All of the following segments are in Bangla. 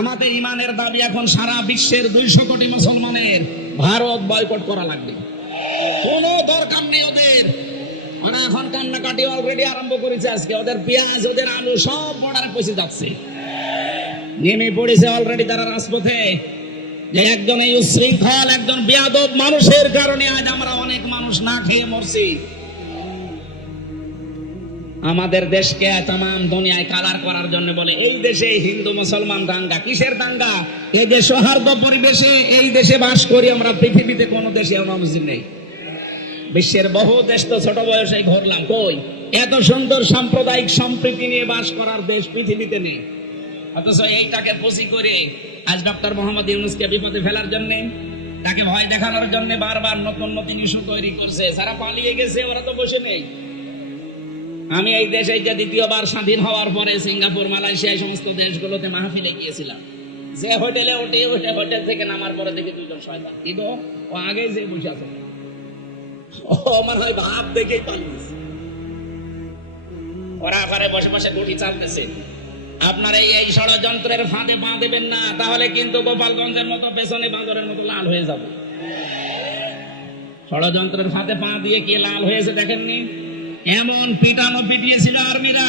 আমাদের ইমানের দাবি এখন সারা বিশ্বের 200 কোটি মুসলমানের ভারত বয়কট করা লাগবে। কোনো দরকার নেই ওদের। ওরা এখন কান্নাকাটি অলরেডি আরম্ভ করেছে। আজকে ওদের পেঁয়াজ, ওদের আলু সব বর্ডারে পৌঁছে যাচ্ছে, নেমে পড়েছে অলরেডি তারা রাজপথে। যে একজন এই উশৃঙ্খল, একজন বেয়াদব মানুষের কারণে আজ আমরা অনেক মানুষ না খেয়ে মরছি। আমাদের দেশকে তাম দুনিয়ায় কালার করার জন্য বলে এই দেশে হিন্দু মুসলমান দাঙ্গা। কিসের দাঙ্গা? এই যে সৌহার্দ্য পরিবেশে এই দেশে বাস করি আমরা, পৃথিবীতে কোনো দেশে আমরা মুসলিম নেই। বিশ্বের বহু দেশ তো ছোট বয়সে ঘুরলাম, কই এত সুন্দর সাম্প্রদায়িক সম্প্রীতি নিয়ে বাস করার দেশ পৃথিবীতে নেই। অথচ এইটাকে পুঁজি করে আজ ডক্টর মোহাম্মদ ইউনূসকে বিপদে ফেলার জন্য, তাকে ভয় দেখানোর জন্য বারবার নতুন নতুন ইস্যু তৈরি করছে। যারা পালিয়ে গেছে ওরা তো বসে নেই। আমি এই দেশে যে দ্বিতীয়বার স্বাধীন হওয়ার পরে সিঙ্গাপুর, মালয়েশিয়া এই সমস্ত দেশগুলোতে মাহফিলে গিয়েছিলাম। যে হোটেলে ওঠে হোটেল থেকে নামার পরে দেখি দুজন শয়তান, কিন্তু ও আগে যে বসে আছে ও আমার ওই ভাব দেখেই পালিয়েছে। ওরা ঘরে বসে বসে গুটি চালতেছে। আপনার এই ষড়যন্ত্রের ফাঁদে পা দেবেন না, তাহলে কিন্তু গোপালগঞ্জের মতো পেছনে বাঁদরের মতো লাল হয়ে যাবে। ষড়যন্ত্রের ফাঁদে পা দিয়ে কি লাল হয়েছে দেখেননি? এমন পিটানো পিটিয়েছিল আর্মিরা।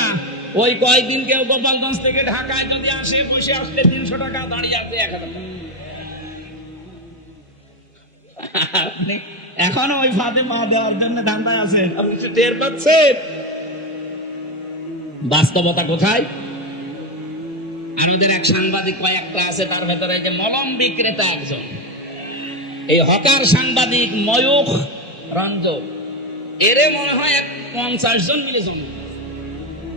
ওই কয়েকদিন কেউ গোপালগঞ্জ থেকে ঢাকায় যদি আসে, বসে আসলে 300 টাকা, দাঁড়িয়ে আসবে 1000 টাকা। এখনো ওই ফাঁদে পা দেওয়ার জন্য ধান্দায় আছে। আপনি টের পাচ্ছেন বাস্তবতা কোথায়? আমাদের এক সাংবাদিক কয়েকটা আছে, তার ভেতরে যে মলম বিক্রেতা একজন, এই হকার সাংবাদিক ময়ূখ রঞ্জন, এরে মনে হয় 50 জন মিলে জমা।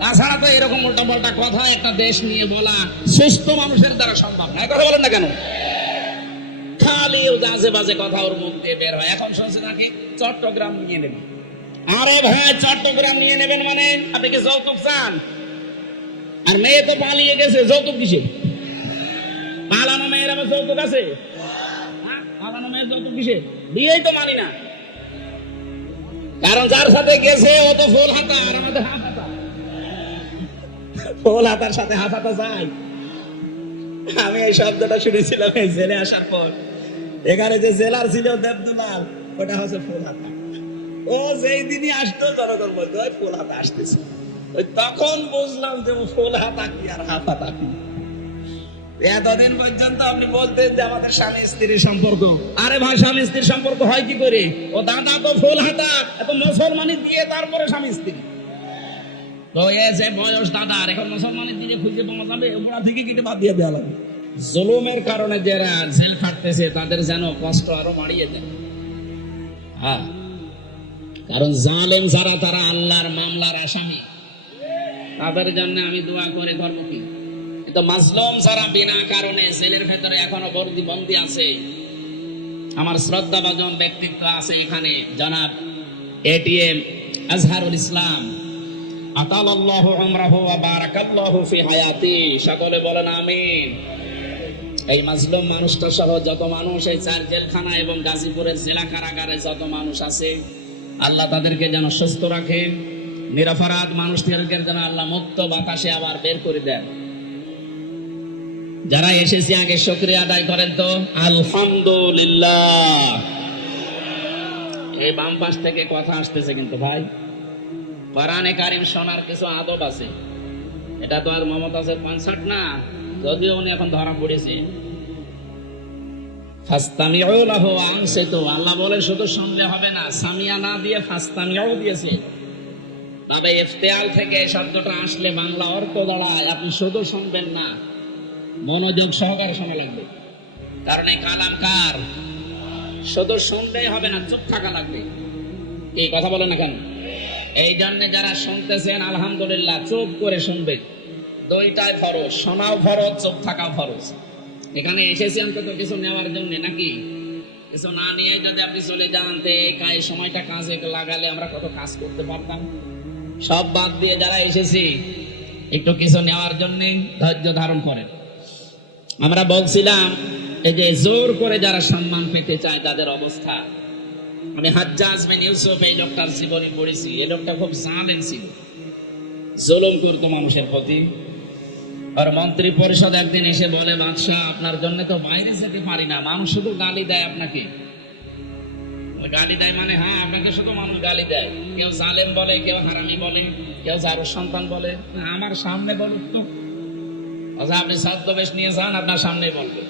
তাছাড়া তো এরকম উল্টা পাল্টা কথা একটা দেশ নিয়ে বলা সুস্থ মানুষের দ্বারা সম্ভব না। কথা বলেন না কেন? খালি ও আজে বাজে কথা ওর মুখ দিয়ে বের হয়। এখন শুনছে নাকি চট্টগ্রাম নিয়ে নেবেন। আরে ভাই, চট্টগ্রাম নিয়ে নেবেন মানে আপনি কি যৌতুক চান? আর মেয়ে তো পালিয়ে গেছে, যৌতুক কিসে? পালানো মেয়ের আবার যৌতুক আছে? পালানো মেয়ের যৌতুক কিসে? বিয়েই তো মানি না। কারণ যার সাথে গেছে ও তো ফুল হাতা, আর আমাদের হাফ হাতা। ফুল হাতার সাথে হাফ হাতা যায়। আমি এই শব্দটা শুনেছিলাম এই জেলে আসার পর। এখানে যে জেলার ছিল দেবদুলাল, ওটা হচ্ছে ফুল হাতা। ও যেই দিনই আসতো জনগণ বলতো ওই ফুল হাতা আসতেছে। তখন বুঝলাম যে ফুল হাতা কি আর হাফ হাতা কি। এতদিন পর্যন্ত আপনি বলতেন যে আমাদের স্বামী স্ত্রীর সম্পর্ক। আরে ভাই, স্বামী স্ত্রীর সম্পর্ক হয় কি করে? ও দাদা তো ফুল হাতা, এত মুসলমানি দিয়ে তারপরে স্বামী স্ত্রী। তো এ যে বয়স দাদার, এখন মুসলমানের দিকে খুঁজে পাওয়া যাবে? ওপরা থেকে কেটে বাদ দিয়ে দেওয়া লাগবে। জুলুমের কারণে যারা জেল খাটতেছে তাদের যেন কষ্ট আরো বাড়িয়ে দেয়। হ্যাঁ, কারণ জালেম যারা, তারা আল্লাহর মামলার আসামি। তাদের জন্য আমি দোয়া করে করবো কি? কিন্তু মাজলুম যারা বিনা কারণে জেলের ভেতরে এখনো বন্দি আছে, আমার শ্রদ্ধাভাজন ব্যক্তিত্ব আছে এখানে, জনাব এটিএম আজহারুল ইসলাম, আতালাল্লাহু উমরাহু ওয়া বারাকাল্লাহু ফি হায়াতি। সকলে বলেন আমিন। এই মাজলুম মানুষটা সহ যত মানুষ এই 4 জেলখানা এবং গাজীপুরের জেলা কারাগারে যত মানুষ আছে, আল্লাহ তাদেরকে যেন সুস্থ রাখেন। নিরপরাধ মানুষদেরকে যেন আল্লাহ মুক্ত বাতাসে আবার বের করে দেন। যারা এসেছে আগে শুকরিয়া আদায় করেন তো আলহামদুলিল্লাহ। এই বাম পাশ থেকে কথা আসতেছে কিন্তু ভাই, কোরআনে কারিম শোনার কিছু আদব আছে। এটা তো আর মমতাজের কনসার্ট না, যদিও উনি এখন ধরা পড়েছে। ফাস্তামিউ লাহু ওয়া আনসিতু, আল্লাহ বলে শুধু শুনলে হবে না, সামিয়া না দিয়ে ফাস্তামিউ দিয়েছে। তবে ইফতিআল থেকে এই শব্দটা আসলে বাংলা অর্থ দাঁড়ায় আপনি শুধু শুনবেন না, মনোযোগ সহকারে শোনা লাগবে। কারণ এই কালাম কার? শুধু শুনলেই হবে না, চুপ থাকা লাগবে। এই কথা বলে না কেন? এই জন্য যারা শুনতেছেন আলহামদুলিল্লাহ, চুপ করে শুনবেন। দুইটাই ফরজ, শোনাও ফরজ, চুপ থাকাও ফরজ। এখানে এসেছি অন্তত কিছু নেওয়ার জন্য, নাকি? কিছু না নিয়ে যদি আপনি চলে যান, এই সময়টা কাজে লাগালে আমরা কত কাজ করতে পারতাম। সব বাদ দিয়ে যারা এসেছি একটু কিছু নেওয়ার জন্য ধৈর্য ধারণ করেন। আমরা বলছিলাম এই যে জোর করে যারা সম্মান পেতে চায় তাদের অবস্থা। আমি হাজ্জাজ বিন ইউসুফ এই লোকটার জীবনী পড়েছি। এই লোকটা খুব জালেম ছিল, জুলুম করতো মানুষের প্রতি। আর মন্ত্রী পরিষদ একদিন এসে বলে, বাদশাহ আপনার জন্য তো বাইরে যেতে পারি না, মানুষ শুধু গালি দেয় আপনাকে। গালি দেয় মানে? হ্যাঁ, আপনাকে শুধু মানুষ গালি দেয়। কেউ জালেম বলে, কেউ হারামি বলে, কেউ জারুর সন্তান বলে। আমার সামনে বলুন তো, আপনি ছদ্মবেশ নিয়ে যান, আপনার সামনে বলবে।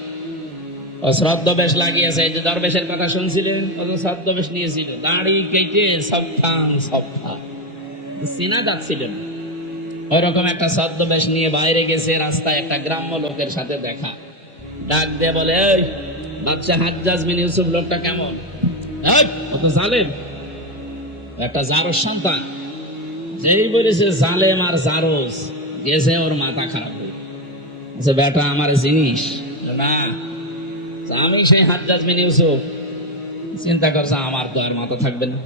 ছদ্মবেশ লাগিয়েছে, এই যে দরবেশের কথা শুনছিলেন, ছদ্মবেশ নিয়েছিল, দাড়ি কেটে সবখান চেনা যাচ্ছিল না। ওইরকম একটা ছদ্মবেশ নিয়ে বাইরে গেছে, রাস্তায় একটা গ্রাম্য লোকের সাথে দেখা। ডাক দিয়ে বলে, এই বাদশা হাজ্জাজ বিন ইউসুফ লোকটা কেমন? কত জালেম, একটা জারুর সন্তান। যেই বলেছে জালেম আর জারজ, গেছে ওর মাথা খারাপ হয়ে। আচ্ছা বেটা আমার জিনিস না, আমি সেই হাজ্জাজ বিন ইউসুফ। চিন্তা করছে আমার তো আর মাথা থাকবে না।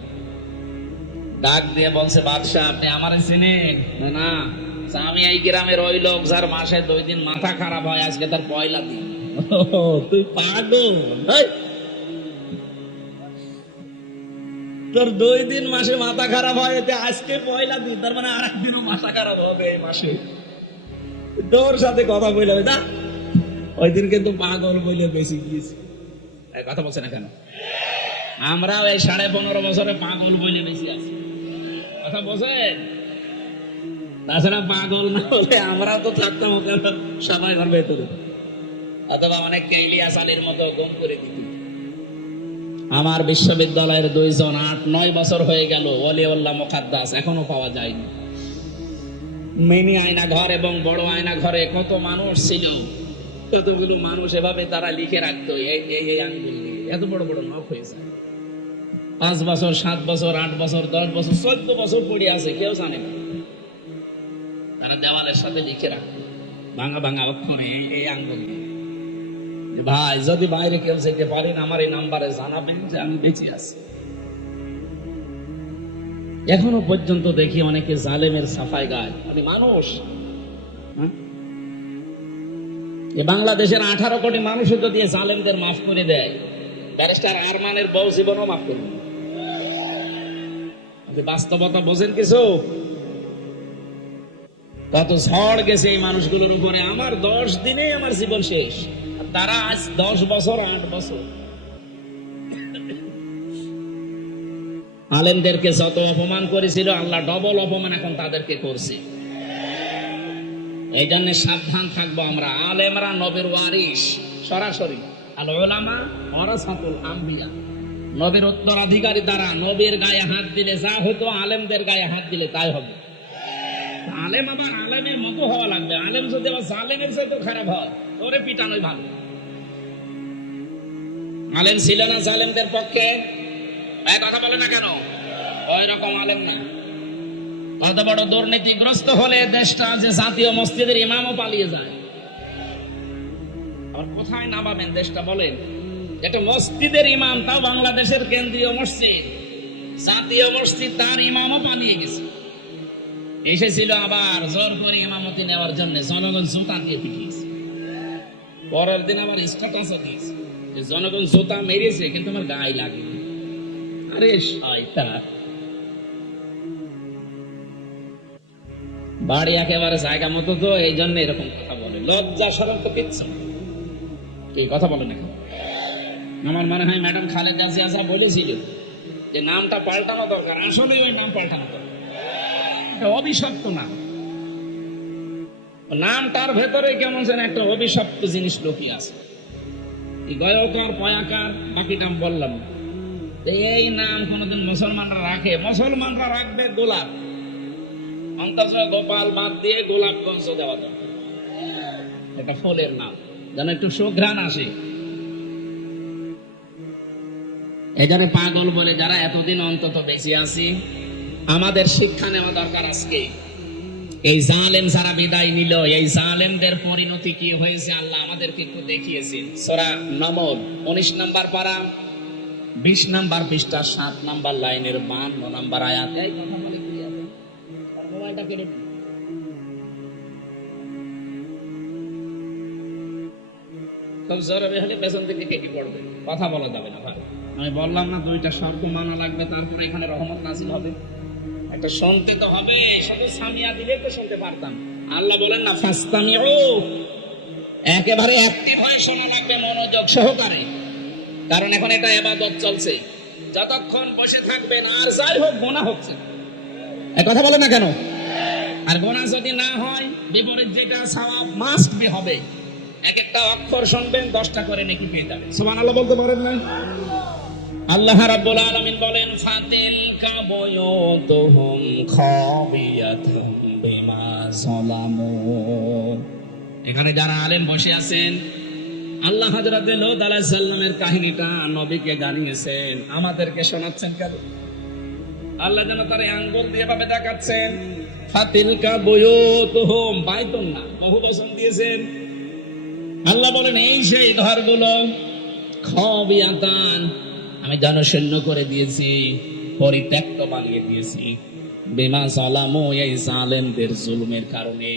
ডাক দিয়ে বলছে, বাদশাহ আপনি আমার চিনেন না? আমি এই গ্রামের ওই লোক যার মাসে 2 দিন মাথা খারাপ হয়, আজকে তার পয়লা দিন। তুই পাগল, তোর 2 দিন মাসে মাথা খারাপ হয়, এতে আজকে পয়লা দিন, তার মানে আর একদিনও মাথা খারাপ হবে এই মাসে। তোর সাথে কথা বলে না, ওই দিন কিন্তু পাগল বলে বেশি গিয়েছি। কথা বলছে না কেন? আমরাও এই 15.5 বছরে পাগল বলে বেশি আছি। কথা বলছেন? তাছাড়া পাগল না হলে আমরাও তো থাকতাম সবাই ঘর ভেতরে, অথবা অনেক ইলিয়াস আলীর মতো গুম করে দিত। আমার বিশ্ববিদ্যালয়ের 2 জন 8-9 বছর হয়ে গেল ওলিউল্লাহ মুকাদ্দাস এখনো পাওয়া যায়নি। মিনি আয়না ঘর এবং বড় আয়না ঘরে কত মানুষ ছিল, কতগুলো মানুষ এভাবে তারা লিখে রাখতো এই আঙ্গুল দিয়ে। এত বড় বড় নখ হয়েছে। 5 বছর, 7 বছর, 8 বছর, 10 বছর, 14 বছর পড়ে আছে, কেউ জানে না। তারা দেওয়ালের সাথে লিখে রাখতো ভাঙা ভাঙা অক্ষরে এই আঙ্গুল দিয়ে, ভাই যদি বাইরে কেউ যেতে পারেন আমার এই নাম্বারে জানাবেন যে আমি বেঁচে আছি। এখনো পর্যন্ত দেখি অনেকে জালেমের সাফাই গায়। আমি মানুষ, বাংলাদেশের 18 কোটি মানুষ যদি জালেমদের মাফ করে দেয়, ব্যারিস্টার আরমানের বউ জীবনও মাফ করবে। বাস্তবতা বোঝেন কিছু? কত ঝড় গেছে এই মানুষগুলোর উপরে। আমার 10 দিনে আমার জীবন শেষ, তারা আজ 10 বছর 8 বছর। আলেমদেরকে যত অপমান করেছিল, আল্লাহ ডবল অপমান এখন তাদেরকে করছে। এই জন্য সাবধান থাকবো আমরা। আলেমরা নবীর ওয়ারিস সরাসরি, আল উলামা ওয়ারাসাতুল আম্বিয়া, নবীর উত্তরাধিকারী। দ্বারা নবীর গায়ে হাত দিলে যা হতো, আলেমদের গায়ে হাত দিলে তাই হবে। আলেম আবার আলেমের মতো হওয়া লাগবে। আলেম যদি আবার জালেমের চাইতে খারাপ হয়, ওরে পিটানোই ভালো। আলেম ছিল না জালেমদের পক্ষে? কথা বলে না কেন? ওই রকম আলেম না। কত বড় দুর্নীতিগ্রস্ত হলে দেশটা যে জাতীয় মসজিদের ইমামও পালিয়ে যায়। আর কোথায় নামাবেন দেশটা বলেন? এটা মসজিদের ইমাম, তাও বাংলাদেশের কেন্দ্রীয় মসজিদ, জাতীয় মসজিদ, তার ইমামও পালিয়ে গেছে। এসেছিল আবার জোর করে ইমামতি নেওয়ার জন্য, জনগণ জুতা দিয়ে পিটিয়েছে। পরের দিন আমার স্ট্যাটাসও দিয়েছে যে জনগণ জুতা মেরেছে কিন্তু আমার গায়ে লাগেনি। আরে শয়তান, বাড়ি একেবারে জায়গা মতো তো, এই জন্য এরকম কথা বলে। লজ্জা শরম তো কিচ্ছু এই কথা বলে না। আমার মনে হয় ম্যাডাম খালেদা জিয়া বলেছিল যে নামটা পাল্টানো দরকার। আসলে ওই নাম পাল্টানো দরকার, অভিশপ্ত নাম। নামটার ভেতরে কেমন যেন একটা অভিশপ্ত জিনিস লুকিয়ে আছে। গয়কার পয়াকার বাকি নাম বললাম না। এই নাম কোনদিন মুসলমানরা রাখে? মুসলমানরা রাখবে গোলাপ, অন্তত গোপাল বাদ দিয়ে গোলাপগঞ্জ দেওয়া দরকার। একটা ফুলের নাম যেন একটু সুঘ্রাণ আসে। এই জন্য পাগল বলে যারা এতদিন অন্তত বেঁচে আছি, আমাদের শিক্ষা নেওয়া দরকার আজকে। এই জালেম যারা বিদায় নিল, এই জালেমদের পরিণতি কি হয়েছে আল্লাহ আমাদেরকে একটু দেখিয়েছেন। সূরা নমল 19 নম্বর পারা 20 নম্বর পৃষ্ঠা 7 নম্বর লাইনের 52 নম্বর আয়াত। এই কথা বলে কি আছে? আর মোবাইলটা কেটে দিন। খুব জোরে হলে পেছন থেকে কেটে পড়বে, কথা বলা যাবে না ভাই। আমি বললাম না 2টা শর্ত মানা লাগবে, তারপরে এখানে রহমত নাজিল হবে। একটা শুনতে তো হবে, শুধু সামিয়া দিলেই তো শুনতে পারতাম। আল্লাহ বলেন না ফাস্তামিউ, একেবারে অ্যাক্টিভ হয়ে শোনা লাগবে মনোযোগ সহকারে, কারণ এখন এটা ইবাদত চলছে। যতক্ষণ বসে থাকবেন আর যাই হোক গুনাহ হচ্ছে, এই কথা বলেন না কেন? আর গুনাহ যদি না হয় বিপরীত যেটা সওয়াব মাস্ট বি হবে। এক একটা অক্ষর শুনবেন 10টা করে নেকি পেয়ে যাবেন। সুবহানাল্লাহ বলতে পারেন না? আল্লাহ রাব্বুল আলামিন বলেন ফাতিলকা বুয়ুতুহুম খাবিয়াতুম বিমা যালামু। এখানে যারা আলেম বসে আছেন, আল্লাহ হযরত লূত আলাইহিস সালামের কাহিনীটা নবীকে জানিয়েছেন, আমাদেরকে শোনাচ্ছেন কেন? আল্লাহ যেন তার আঙ্গুল দিয়ে ভাবে দেখাচ্ছেন ফাতিলকা বুয়ুতুহুম, বাইতুন না, বহু বচন দিয়েছেন। আল্লাহ বলেন এই সেই ঘরগুলো খাবিয়াতান, আমি জনশূন্য করে দিয়েছি, পরিত্যক্ত বানিয়ে দিয়েছি, বিমা যালামু, এই জালেমদের জুলুমের কারণে।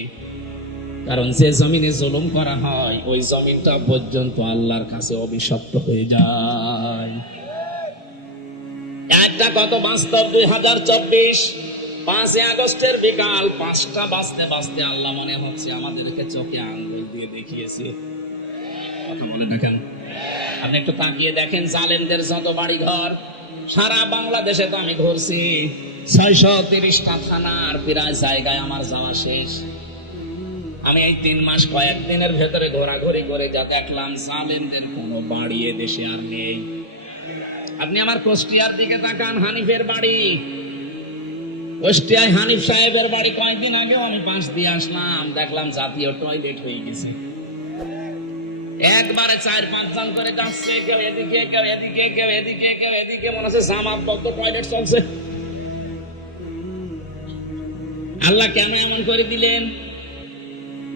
কারণ যে জমিনে জুলুম করা হয় ওই জমিনটা পর্যন্ত আল্লাহর কাছে অভিশপ্ত হয়ে যায়। একটা কত বাস্তব 2024 5 আগস্টের বিকাল 5টা বাজতে বাজতে আল্লাহ মনে হচ্ছে আমাদেরকে চোখে আঙ্গুল দিয়ে দেখিয়েছে। কথা বলেন না কেন? আপনি একটু তাকিয়ে দেখেন জালেমদের যত বাড়ি ঘর সারা বাংলাদেশে, তো আমি ঘুরছি 630টা থানার প্রায় জায়গায় আমার যাওয়া শেষ। আমি এই 3 মাস কয়েকদিনের ভেতরে ঘোরাঘুরি করে যা দেখলাম জালেমদের কোনো বাড়ি এ দেশে আর নেই। আপনি আমার কুষ্টিয়ার দিকে তাকান, হানিফের বাড়ি, কুষ্টিয়ায় হানিফ সাহেবের বাড়ি কয়েকদিন আগেও আমি পাশ দিয়ে আসলাম, দেখলাম জাতীয় টয়লেট হয়ে গেছে। একবারে 4-5 জন করে যাচ্ছে, কেউ এদিকে কেউ এদিকে কেউ এদিকে কেউ এদিকে, মনে হচ্ছে জামাতবদ্ধ টয়লেট চলছে। আল্লাহ কেন এমন করে দিলেন?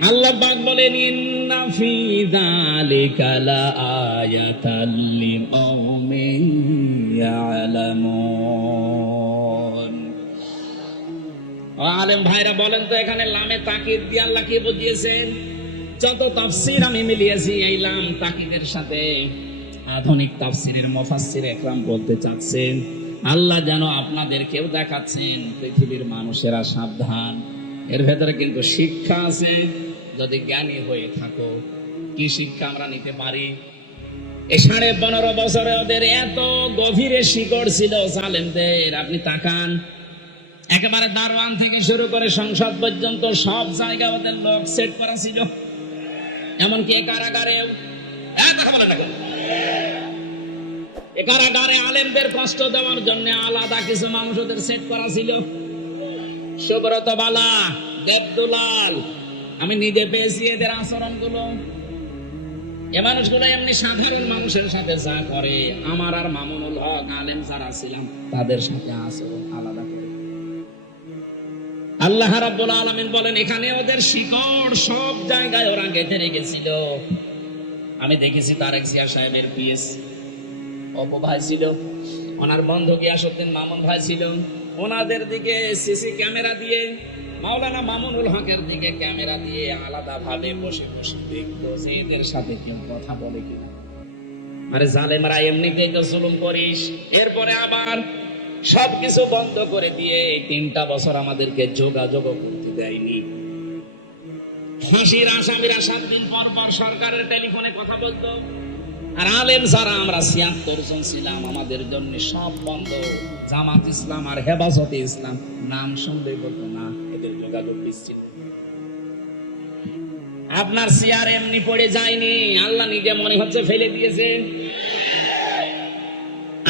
আল্লাহ পাক বলেন ইন্না ফি যালিকা লাআয়াতাল লিকাওমিন ইয়ালামুন। আলেম ভাইরা বলেন তো এখানে লামে তাকিদ দিয়ে আল্লাহ কি বুঝিয়েছেন? যত তাফসীর আমি মিলিয়েছি এই লাম তাকিদের সাথে আধুনিক তাফসীরের মুফাসসির একরাম বলতে চাচ্ছেন আল্লাহ যেন আপনাদেরকেও দেখাচ্ছেন পৃথিবীর মানুষেরা সাবধান, এর ভেতরে কিন্তু শিক্ষা আছে যদি জ্ঞানী হয়ে থাকো। কি শিক্ষা আমরা নিতে পারি? এই 15.5 বছরে ওদের এত গভীরে শিকড় ছিল জালেমদের। আপনি তাকান, একেবারে দারওয়ান থেকে শুরু করে সংসদ পর্যন্ত সব জায়গায় ওদের লোক সেট করা ছিল, এমনকি কারাগারেও। কথা বলেন না কেন? কারাগারে আলেমদের কষ্ট দেওয়ার জন্য আলাদা কিছু মানুষ ওদের সেট করা ছিল। সুব্রত বালা, দেবদুলাল, আমি নিজে পেয়েছি এদের আচরণ গুলো। এ মানুষগুলো এমনি সাধারণ মানুষের সাথে যা করে, আমার আর মামুনুল হক আলেম যারা ছিলাম তাদের সাথে আচরণ আলাদা করে। আল্লাহ রাব্বুল আলামিন বলেন এখানে ওদের শিকড় সব জায়গায় ওরা গেঁথে রেখেছিল। আমি দেখেছি তারেক জিয়া সাহেবের পিএস অপু ভাই ছিল, ওনার বন্ধু গিয়াসউদ্দিন মামুন ভাই ছিল, ওনাদের দিকে সিসি ক্যামেরা দিয়ে, মাওলানা মামুনুল হকের দিকে ক্যামেরা দিয়ে আলাদা ভাবে বসে বসে দেখতো যে এদের সাথে কেউ কথা বলে কিনা। আরে জালেমরা এমনিতেই তো জুলুম করিস, এরপরে আবার সবকিছু বন্ধ করে দিয়ে 3টা বছর আমাদেরকে যোগাযোগ করতে দেয়নি। ফাঁসির আসামিরা 7 দিন পর পর সরকারের টেলিফোনে কথা বলতো, আর আলেম যারা আমরা 76 জন ছিলাম আমাদের জন্য সব বন্ধ। জামাত ইসলাম আর হেফাজতে ইসলাম নাম শুনলে বলতো না, এদের যোগাযোগ বিচ্ছিন্ন। আপনার চেয়ার এমনি পড়ে যায়নি, আল্লাহ নিজে মনে হচ্ছে ফেলে দিয়েছে।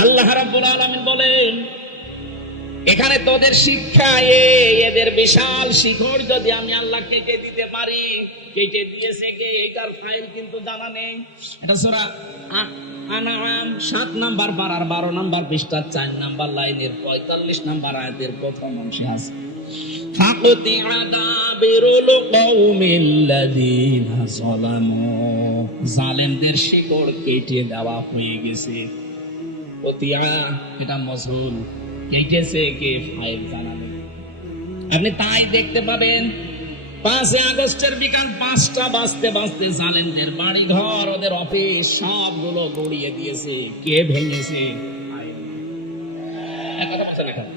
আল্লাহ রাব্বুল আলামিন বলেন এখানে তোদের শিক্ষা, এদের বিশাল শিখর যদি আমি আল্লাহ কেটে দিতে পারি, কেটে দিয়েছে কে এটার ফাইল কিন্তু জানা নেই। এটা সূরা আনআম 7 নাম্বার পারার 12 নাম্বার পৃষ্ঠার 4 নাম্বার লাইনের 45 নাম্বার আয়াতের প্রথম অংশে আছে ফাকুতি আদাবিরুল কওমিল্লাযিনা যালামু, জালেমদের শিকড় কেটে দেওয়া হয়ে গেছে। ওতিয়া এটা মজহুল, কেটেছে কে ফাইল জানা নেই। আপনি তাই দেখতে পাবেন 5 আগস্টের বিকাল 5টা বাজতে বাজতে জালেমদের বাড়ি ঘর, ওদের অফিস সবগুলো গড়িয়ে দিয়েছে। কে ভেঙেছে? কথা বলছে না কেন?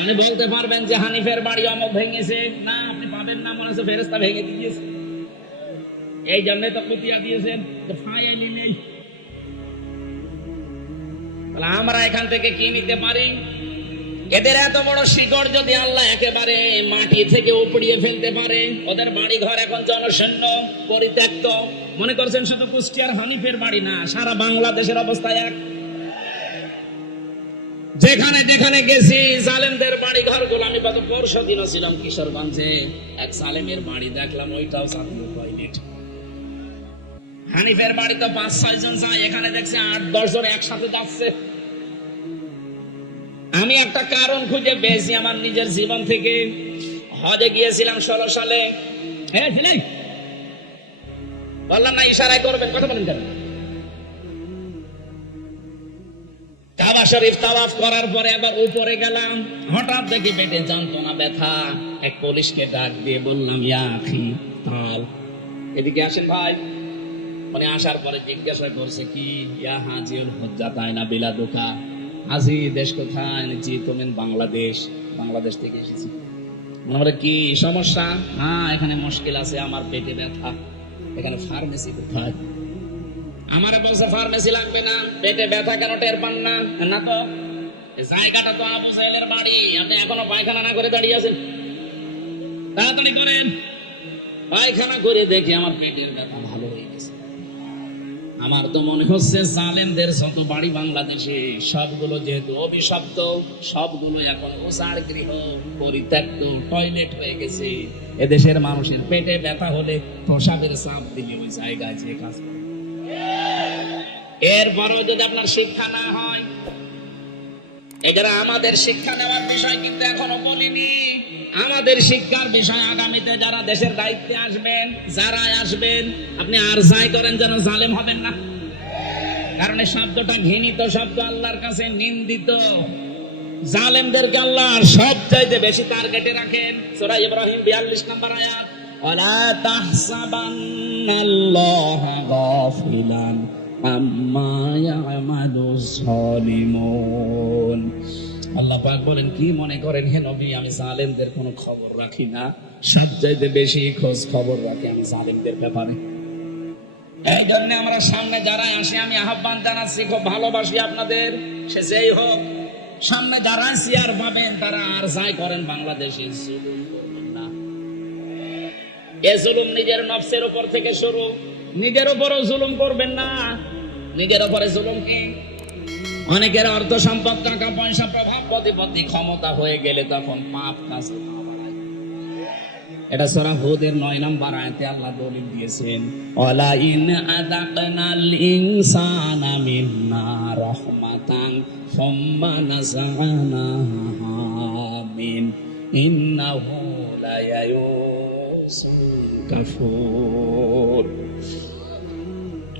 আপনি বলতে পারবেন যে হানিফের বাড়ি অমুক ভেঙেছে? না, আপনি পাবেন না। মনে হচ্ছে ফেরেশতা ভেঙে দিয়েছে, এই জন্য তো কুতিয়া দিয়েছেন। তো ফাইনালি নেই। আমরা এখান থেকে কি নিতে পারি? এদের এত বড় শিকড় যদি আল্লাহ একেবারে মাটি থেকে উপড়িয়ে ফেলতে পারে, ওদের বাড়ি ঘর এখন জনশূন্য, পরিত্যক্ত। মনে করছেন শুধু কুষ্টিয়ার হানিফের বাড়ি না, সারা বাংলাদেশের অবস্থা এক। যেখানে যেখানে গেছি জালেমদের বাড়ি ঘর গুলো, আমি গত পরশু দিনও ছিলাম কিশোরগঞ্জে, এক জালেমের বাড়ি দেখলাম, ওইটাও জাতীয় টয়লেট। হানিফের বাড়ি তো 5-6 জন যায়, এখানে দেখছি 8-10 জন একসাথে যাচ্ছে। আমি একটা কারণ খুঁজে পেয়েছি আমার নিজের জীবন থেকে। হজে গিয়েছিলাম 16 সালে। হ্যাঁ, বললাম না ইশারায় করবেন, কথা বলেন কেন? কাবা শরীফ তাওয়াফ করার পরে আবার উপরে গেলাম, হঠাৎ দেখি পেটে যন্ত্রণা, ব্যথা। এক পুলিশকে ডাক দিয়ে বললাম, ইয়া আখি তাল, এদিকে আসেন ভাই। মানে আসার পরে জিজ্ঞাসা করছে কি, ইয়া হাজিউল হুজ্জাত আইনা বিলাদুকা, হাজি দেশ কোথায়? জি তুমি বাংলাদেশ। বাংলাদেশ থেকে এসেছি। মনে কি সমস্যা? হ্যাঁ, এখানে মুশকিল আছে, আমার পেটে ব্যথা। এখানে ফার্মেসি কোথায়? আমার বলছে ফার্মেসি লাগবে না, পেটে ব্যথা কেন টের পান না? না তো, জায়গাটা তো আবু সাহেলের বাড়ি, আপনি এখনো পায়খানা না করে দাঁড়িয়ে আছেন, তাড়াতাড়ি করেন। পায়খানা করে দেখি আমার পেটের ব্যথা ভালো হয়ে গেছে। আমার তো মনে হচ্ছে জালেমদের যত বাড়ি বাংলাদেশে সবগুলো যেহেতু অভিশপ্ত, সবগুলো এখন ওসার গৃহ, পরিত্যক্ত টয়লেট হয়ে গেছে। এদেশের মানুষের পেটে ব্যথা হলে প্রসাবের চাপ দিলে ওই জায়গায় যে কাজ করে। এরপরও যদি আপনার শিক্ষা না হয়, এখানে আমাদের শিক্ষা নেওয়ার বিষয় কিন্তু এখনো বলিনি। আমাদের শিক্ষার বিষয় আগামীতে যারা দেশের দায়িত্বে আসবেন, যারা আসবেন, আপনি আর যাই করেন যেন জালেম হবেন না। কারণ এই শব্দটা ঘৃণিত শব্দ, আল্লাহর কাছে নিন্দিত। জালেমদেরকে আল্লাহ সবচাইতে বেশি টার্গেটে রাখেন। সূরা ইব্রাহিম 42 নম্বর আয়াত, ওয়ালা তাহসাবান্নাল্লাহা গাফিলান আম্মা ইয়ামালুজ জালিমুন। আল্লাহ পাক বলেন, কি মনে করেন হে নবী আমি জালেমদের কোনো খবর রাখি না? সবচাইতে বেশি খোঁজ খবর রাখি আমি জালেমদের ব্যাপারে। এই জন্য আমরা সামনে যারা আসে আমি আহ্বান জানাচ্ছি, খুব ভালোবাসি আপনাদের, সে যেই হোক, সামনে যারা চেয়ার পাবেন তারা আর যাই করেন বাংলাদেশে জুলুম করবেন না। এ জুলুম নিজের নফসের উপর থেকে শুরু, নিজের উপরও জুলুম করবেন না। নিজের উপরে জুলুম কি? অনেকের অর্থ সম্পদ, টাকা পয়সা, প্রভাব, প্রতিপত্তি, ক্ষমতা হয়ে গেলে তখন পাপ কাজ। এটা সূরা হুদের 9 নম্বর আয়াতে আল্লাহ দলিল দিয়েছেন, ওয়ালা ইন আযাকনাল ইনসানা মিন্না রাহমাতান সুম্মা নাযানাহা মিন ইন্নাহু লায়াউসুন কাফুর।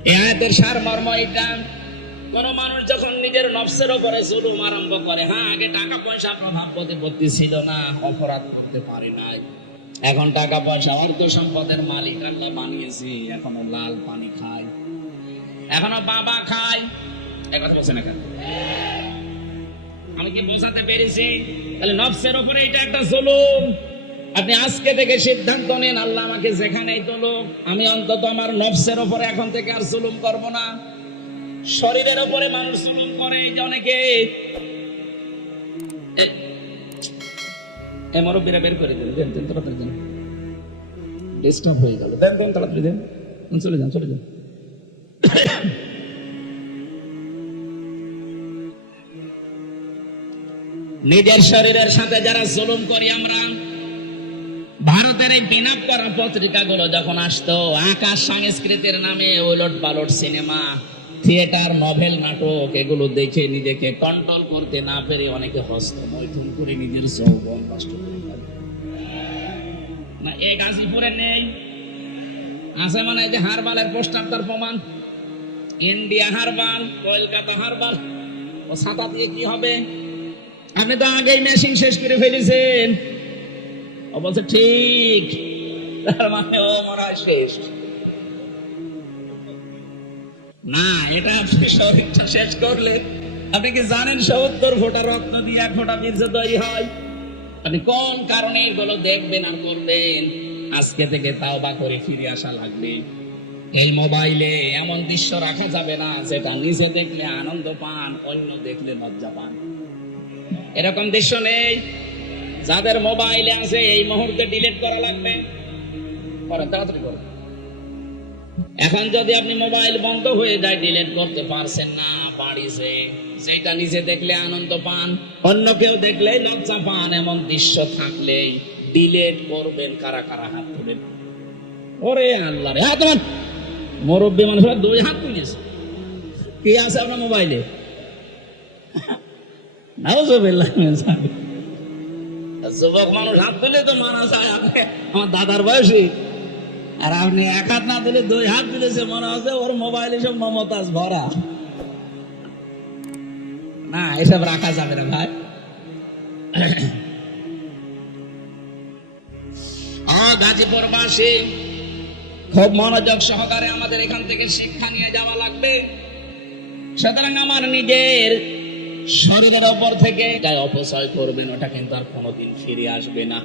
এই আয়াতের সারমর্ম এটা, কোন মানুষ যখন নিজের নফসের উপরে জুলুম আরম্ভ করে, হ্যাঁ আগে টাকা পয়সা, প্রভাব, প্রতিপত্তি ছিল না, অপরাধ করতে পারে নাই, এখন টাকা পয়সা, অর্থ সম্পদের মালিক আল্লাহ বানিয়েছে, এখনো লাল পানি খায়, এখনো বাবা খায়। একথা বলছেন না কেন? আমি কি বোঝাতে পেরেছি? তাহলে নফসের উপরে এটা একটা জুলুম। আপনি আজকে থেকে সিদ্ধান্ত নেন, আল্লাহ আমাকে যেখানেই তোলো, আমি অন্তত আমার নফসের উপরে এখন থেকে আর জুলুম করব না। শরীরের উপরে মানুষ জুলুম করে, যে অনেকে মুরব্বীরা বের করে দেন, দেন তাড়াতাড়ি দেন, ডিস্টার্ব হয়ে গেল, দেন তাড়াতাড়ি দেন, চলে যান। নিজের শরীরের সাথে যারা জুলুম করি আমরা, ভারতের এই বিনাপ করা পত্রিকাগুলো যখন আসতো, আকাশ সংস্কৃতির নামে ওলট পালট সিনেমা, থিয়েটার, নভেল, নাটক, এগুলো দেখে নিজেকে কন্ট্রোল করতে না পেরে অনেকে হস্তমৈথুন করে নিজের যৌবন নষ্ট করে ফেলে। না এ গাজীপুরে নেই? আছে মানে যে হারবালের পোস্টার, তার প্রমাণ। ইন্ডিয়া হারবাল, কলকাতা হারবাল, ও ছাতা দিয়ে কি হবে? আপনি তো আগেই মেশিন শেষ করে ফেলেছেন। ও বলছে ঠিক, তার মানে ও মরা শেষ না। এটা শরীরটা শেষ করলে, আপনি কি জানেন 70 ফোঁটা রক্ত দিয়ে 1 ফোঁটা বীর্য তৈরি হয়? আপনি কোন কারণে এগুলো দেখবেন আর করবেন? আজকে থেকে তাওবা করে ফিরে আসা লাগবে। এই মোবাইলে এমন দৃশ্য রাখা যাবে না যেটা নিজে দেখলে আনন্দ পান, অন্য দেখলে লজ্জা পান। এরকম দৃশ্য নেই। যাদের মোবাইলে আছে এই মুহূর্তে ডিলিট করা লাগবে। করেন, তাড়াতাড়ি করেন। এখন যদি আপনি মোবাইল বন্ধ হয়ে যায়, ডিলিট করতে পারছেন না, বাড়িতে যেটা নিজে দেখলে আনন্দ পান, অন্য কেউ দেখলে লজ্জা পান, এমন দৃশ্য থাকলেই ডিলিট করবেন। কারা কারা হাত তুলেন? ওরে আল্লাহ রে, হাত মুরব্বী মানুষরা 2 হাত তুলেছে। কি আছে আপনার মোবাইলে? যুবক মানুষ হাত তুলে তো মানা যায় আমার দাদার বয়সী, আর আপনি 1 হাত না দিলে 2 হাত তুলেছে, মনে হচ্ছে ওর মোবাইলে সব মমতাজ ভরা। না, এসব রাখা যাবে না ভাই। গাজীপুরবাসী খুব মনোযোগ সহকারে আমাদের এখান থেকে শিক্ষা নিয়ে যাওয়া লাগবে। সুতরাং আমার নিজের শরীরের ওপর থেকে যা অপচয় করবেন ওটা কিন্তু আর কোনোদিন ফিরে আসবে না।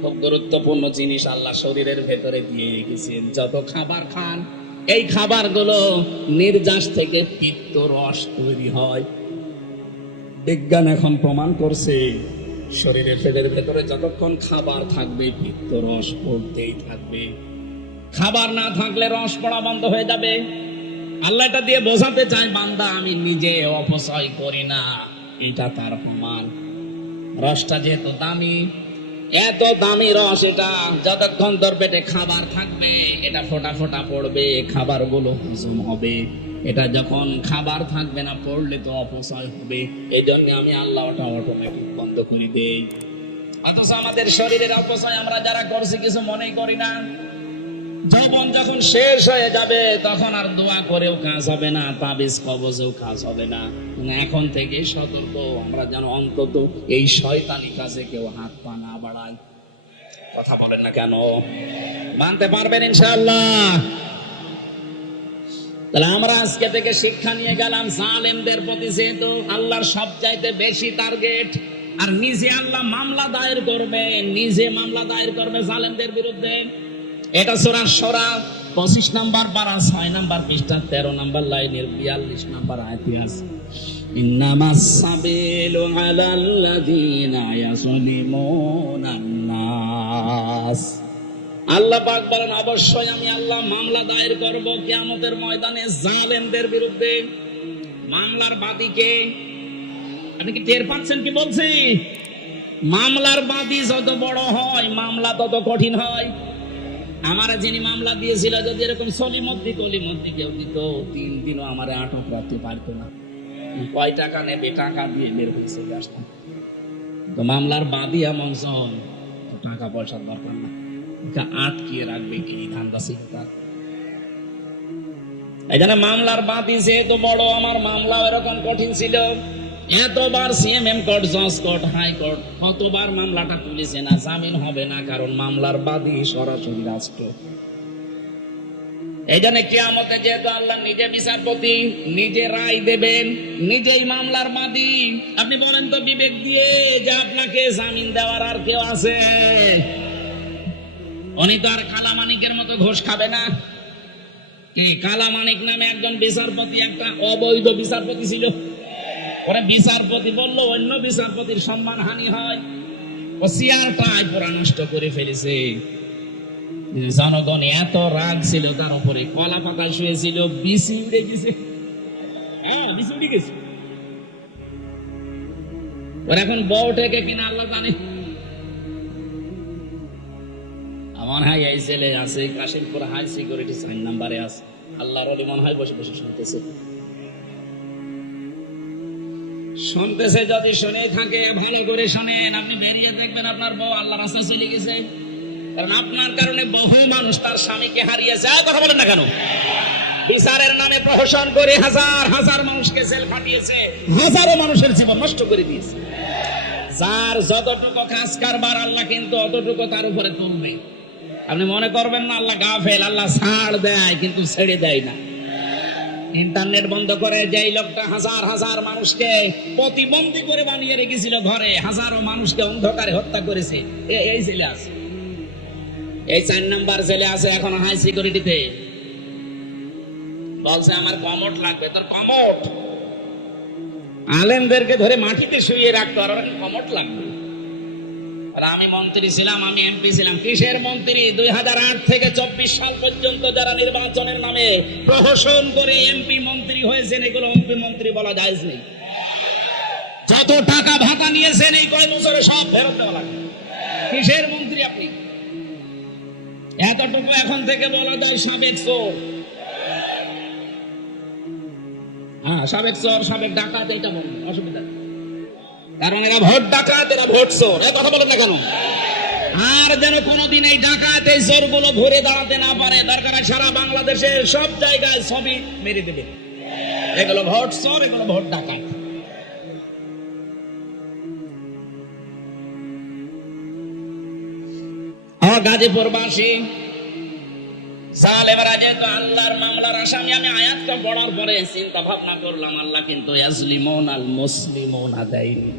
খুব গুরুত্বপূর্ণ জিনিস আল্লাহ শরীরের ভেতরে দিয়ে রেখেছেন। যত খাবার খান, এই খাবারগুলো নির্যাস থেকে পিত্ত রস তৈরি হয়। বিজ্ঞান এখন প্রমাণ করছে শরীরের পেটের ভেতরে যতক্ষণ খাবার থাকবে পিত্ত রস পড়তেই থাকবে। খাবার না থাকলে রস পড়া বন্ধ হয়ে যাবে। আল্লাহ এটা দিয়ে বোঝাতে চায়, বান্দা আমি নিজে অপচয় করি না, এটা তার প্রমাণ। রসটা যেহেতু দামি, এত দামি রস, এটা যতক্ষণ তোর পেটে খাবার থাকবে এটা ফোঁটা ফোঁটা পড়বে, খাবারগুলো হজম হবে। এটা যখন খাবার থাকবে না, পড়লে তো অপচয় হবে। এই জন্য আমি আল্লাহ ওটা অটোমেটিক বন্ধ করে দেই। অথচ আমাদের শরীরের অপচয় আমরা যারা করছি কিছু মনেই করি না। যৌবন যখন শেষ হয়ে যাবে তখন আর দোয়া করেও কাজ হবে না, তাবিজ কবজেও কাজ হবে না। এখন থেকে সতর্ক, আমরা যেন অন্তত এই শয়তানি কাজে কেউ হাত পা না বাড়ায়। কথা বলেন না কেন? মানতে পারবেন ইনশাআল্লাহ? তাহলে আমরা আজকে থেকে শিক্ষা নিয়ে গেলাম, জালেমদের প্রতি যেহেতু আল্লাহর সবচাইতে বেশি টার্গেট, আর নিজে আল্লাহ মামলা দায়ের করবে, নিজে মামলা দায়ের করবে জালেমদের বিরুদ্ধে। এটা সূরা শুরা 25 নম্বর পারা 6 নম্বর পৃষ্ঠা 13 নম্বর লাইনের 42 নম্বর আয়াতে আছে, ইন্নামাস সাবিলু আলাল্লাযিনা ইয়াযলিমুনান নাস। আল্লাহ পাক বলেন, অবশ্যই আমি আল্লাহ মামলা দায়ের করব কিয়ামতের ময়দানে জালেমদের বিরুদ্ধে। মামলার বাদীকে আপনি কি টের পাচ্ছেন কি বলছি? মামলার বাদী যত বড় হয় মামলা তত কঠিন হয়। আমার যিনি মামলা দিয়েছিল, যদি এরকম সলিমদ্দি কলিমদ্দি কেউ দিত, 3 দিনও আমার আটক রাখতে পারতো না। কয় টাকা নেবে, টাকা দিয়ে বের করে চলে আসতাম। তো মামলার বাদী এমন জন, টাকা পয়সার দরকার না, আটকিয়ে রাখবে কি ধান্দা ছিল তার। এই জন্য মামলার বাদী যেহেতু বড়, আমার মামলা এরকম কঠিন ছিল। এতবার সিএমএম কোর্ট, জজ কোর্ট, হাইকোর্ট, কতবার মামলাটা তুলেছে না, জামিন হবে না, কারণ মামলার বাদী সরাসরি রাষ্ট্র। এই জন্য কিয়ামতে যেহেতু আল্লাহ নিজে বিচারপতি, নিজে রায় দেবেন, নিজেই মামলার বাদী। আপনি বলেন তো বিবেক দিয়ে যে আপনাকে জামিন দেওয়ার আর কেউ আছে? উনি তো আর কালামানিকের মতো ঘোষ খাবে না। কালামানিক নামে একজন বিচারপতি, একটা অবৈধ বিচারপতি ছিল। ওরা বিচারপতি বললো অন্য বিচারপতির সম্মান হানি হয়। ও চেয়ারটাই পুরা নষ্ট করে ফেলেছে। জনগণ এত রাগ ছিল তার উপরে, কলা পাতা শুয়েছিল, বিসি উড়ে গেছে। হ্যাঁ, বিসি উড়ে গেছে। ওর এখন বউ থেকে কিনা আল্লাহ জানে। আমার হাই এই ছেলে আছে কাশিমপুর হাই সিকিউরিটি 4 নম্বরে আছে। আল্লাহর ওলি মনে হয় বসে বসে শুনতেছে। শুনতেছে, যদি শুনে থাকে ভালো করে শোনেন। আপনি বেরিয়ে দেখবেন আপনার বউ আল্লাহর রাস্তায় চলে গেছে, কারণ আপনার কারণে বহু মানুষ তার স্বামীকে হারিয়েছে। কথা বলেন না কেন? বিচারের নামে প্রহসন করে হাজার হাজার মানুষকে জেল খাটিয়েছে, হাজারো মানুষের জীবন নষ্ট করে দিয়েছে। যার যতটুকু কাজ কারবার আল্লাহ কিন্তু অতটুকু তার উপরে তুলবে। আপনি মনে করবেন না আল্লাহ গাফেল, আল্লাহ ছাড় দেয় কিন্তু ছেড়ে দেয় না। ইন্টারনেট বন্ধ করে যেই লোকটা হাজার হাজার মানুষকে প্রতিবন্ধী করে বানিয়ে রেখেছিল ঘরে, হাজারো মানুষকে অন্ধকারে হত্যা করেছে, এই ছেলে আছে, এই 4 নাম্বার ছেলে আছে এখন হাই সিকিউরিটিতে। বলছে আমার কমোড লাগবে। তোর কমোড? আলেমদেরকে ধরে মাটিতে শুয়ে রাখতো, আর ওরা কমোড লাগবে। আর আমি মন্ত্রী ছিলাম, আমি এমপি ছিলাম। কিসের মন্ত্রী? 2008 থেকে 24 সাল পর্যন্ত যারা নির্বাচনের নামে প্রহসন করে এমপি মন্ত্রী হয়েছেন, এগুলো এমপি মন্ত্রী বলা জায়েজ নেই। যত টাকা ভাতা নিয়েছেন এই কয় বছরে সব ফেরত দেওয়া লাগবে। কিসের মন্ত্রী আপনি? এতটুকু এখন থেকে বলা যায় সাবেক চোর। হ্যাঁ, সাবেক চোর, সাবেক ডাকাত, এটা বলুন, অসুবিধা নেই। কারণ এরা ভোট ডাকাত, এরা ভোট চোর। এই কথা বলেন না কেন? আর যেন কোনোদিন এই ডাকাত, এই চোর গুলো ঘুরে দাঁড়াতে না পারে। দরকার সারা বাংলাদেশের সব জায়গায় ছবি মেরে দেবে। এগুলো ভোট চোর, এগুলো ভোট ডাকাত। গাজীপুরবাসী সালেম রাজে তো আল্লাহর মামলার আসামি। আমি আয়াতটা পড়ার পরে চিন্তা ভাবনা করলাম, আল্লাহ কিন্তু ইয়াজলিমুন আল মুসলিমুনা দেয়নি,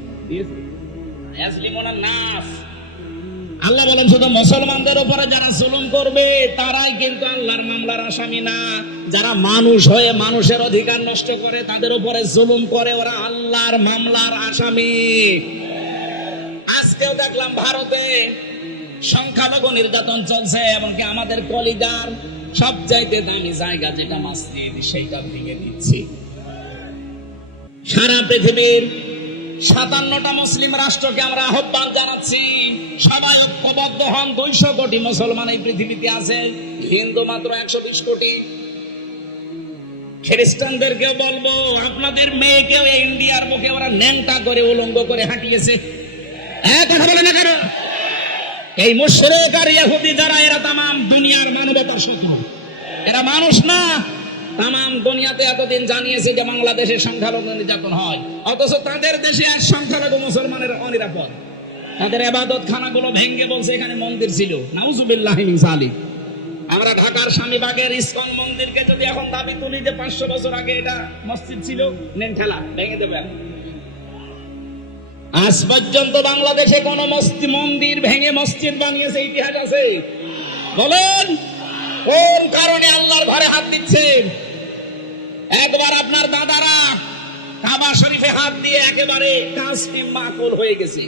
ইয়াজলিমুন নাস। আল্লাহ বলেন শুধু মুসলমানদের উপরে যারা জুলুম করবে তারাই কিন্তু আল্লাহর মামলার আসামি না। যারা মানুষ হয়ে মানুষের অধিকার নষ্ট করে, তাদের উপরে জুলুম করে, ওরা আল্লাহর মামলার আসামি। আজকেও দেখলাম ভারতে সংখ্যালঘু নির্যাতন চলছে, এমনকি আমাদের কলিজার সবচাইতে দামি জায়গা যেটা মসজিদ, সেইটা ভেঙে দিচ্ছে। সারা পৃথিবীর 57টা মুসলিম রাষ্ট্রকে আমরা আহ্বান জানাচ্ছি, সবাই ঐক্যবদ্ধ হন। 200 কোটি মুসলমান এই পৃথিবীতে আছে, হিন্দু মাত্র 120 কোটি। খ্রিস্টানদেরকেও বলবো, আপনাদের মেয়েকেও ইন্ডিয়ার বুকে ওরা ন্যাংটা করে উলঙ্গ করে হাঁটিয়েছে। কথা বলে না কেন? এই মুশরিক আর ইহুদি যারা, এরা তামাম দুনিয়ার মানবতার শত্রু। এরা মানুষ না। তামাম দুনিয়াতে এতদিন জানিয়েছে যে বাংলাদেশে সংখ্যালঘু নির্যাতন হয়, অথচ তাদের দেশে এক সংখ্যালঘু মুসলমানের অনিরাপদ। তাদের ইবাদত খানাগুলো ভেঙে বলছে এখানে মন্দির ছিল। নাউজুবিল্লাহি মিন যালিক। আমরা ঢাকার স্বামীবাগের ইসকন মন্দিরকে যদি এখন দাবি তুলি যে 500 বছর আগে এটা মসজিদ ছিল, নেন ঠেলা ভেঙে দেবে। আজ পর্যন্ত বাংলাদেশে কোন মন্দির ভেঙে মসজিদ বানিয়েছে ইতিহাস আছে? বলেন কোন কারণে আল্লাহর ঘরে হাত দিচ্ছেন? একবার আপনার দাদারা কাবা শরীফে হাত দিয়ে একেবারে কাজটি মাকুল হয়ে গেছে।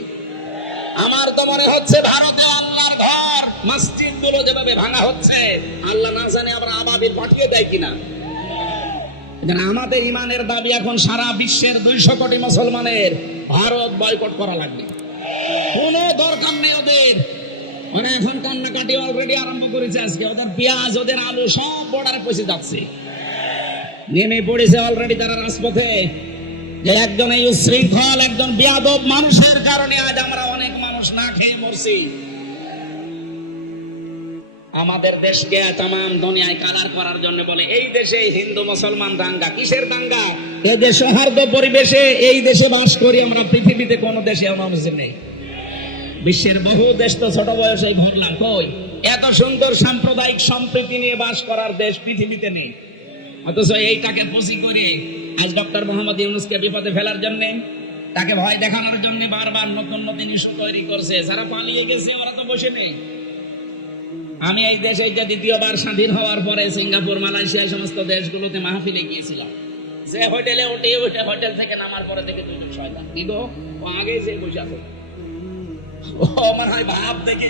আমার তো মনে হচ্ছে ভারতে আল্লাহর ঘর, মসজিদ গুলো যেভাবে ভাঙা হচ্ছে, আল্লাহ না জানে আমরা আবাবিল পাঠিয়ে দেয় কিনা। আমাদের ইমানের দাবি এখন সারা বিশ্বের 200 কোটি মুসলমানের ভারত বয়কট করা লাগবে। কোন দরকার নেই ওদের। মানে এখন কান্নাকাটি অলরেডি আরম্ভ করেছে। আজকে ওদের পেঁয়াজ, ওদের আলু সব বর্ডারে পৌঁছে যাচ্ছে, নেমে পড়েছে অলরেডি তারা রাজপথে। যে একজন এই উশৃঙ্খল, একজন বেয়াদব মানুষের কারণে আজ আমরা অনেক মানুষ না খেয়ে মরছি। আমাদের দেশকে তামাম দুনিয়ায় কালার করার জন্য বলে এই দেশে হিন্দু মুসলমান দাঙ্গা। কিসের দাঙ্গা? এই যে সৌহার্দ্য পরিবেশে এই দেশে বাস করি আমরা, পৃথিবীতে কোন দেশে এমন নেই। বিশ্বের বহু দেশ তো ছোট বয়সে ঘুরলাম, কই এত সুন্দর সাম্প্রদায়িক সম্প্রীতি নিয়ে বাস করার দেশ পৃথিবীতে নেই। অথচ এইটাকে পুঁজি করে আজ ডক্টর মোহাম্মদ ইউনূসকে বিপদে ফেলার জন্য, তাকে ভয় দেখানোর জন্য বারবার নতুন নতুন ইস্যু তৈরি করছে। যারা পালিয়ে গেছে ওরা তো বসে নেই। আমি এই দেশে যে দ্বিতীয়বার স্বাধীন হওয়ার পরে সিঙ্গাপুর, মালয়েশিয়া সমস্ত দেশগুলোতে মাহফিলে গিয়েছিলাম। যে হোটেলে উঠে হোটেল থেকে নামার পরে দেখে 2 শয়তান কি গো, ও আগে যে বসে আছে, ও মনে হয় ভাব দেখে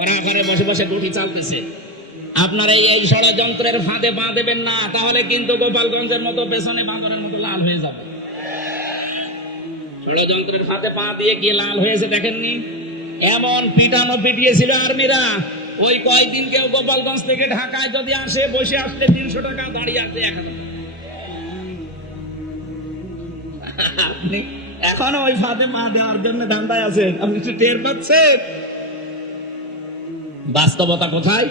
ওরা ঘরে বসে বসে গুটি চালতেছে। আপনার এই ষড়যন্ত্রের ফাঁদে পা দেবেন না, তাহলে কিন্তু গোপালগঞ্জের মতো পেছনে বাঁদরের মতো লাল হয়ে যাবে। ষড়যন্ত্রের ফাঁদে পা দিয়ে গিয়ে লাল হয়েছে দেখেননি? এমন পিটানো পিটিয়েছিল আর্মিরা। ওই কয়েকদিন কেউ গোপালগঞ্জ থেকে ঢাকায় যদি আসে, বসে আসলে 300 টাকা, দাঁড়িয়ে আসলে 1000 টাকা। এখনো ওই ফাঁদে পা দেওয়ার জন্য ধান্দায় আছে। আপনি একটু টের পাচ্ছেন বাস্তবতা কোথায়?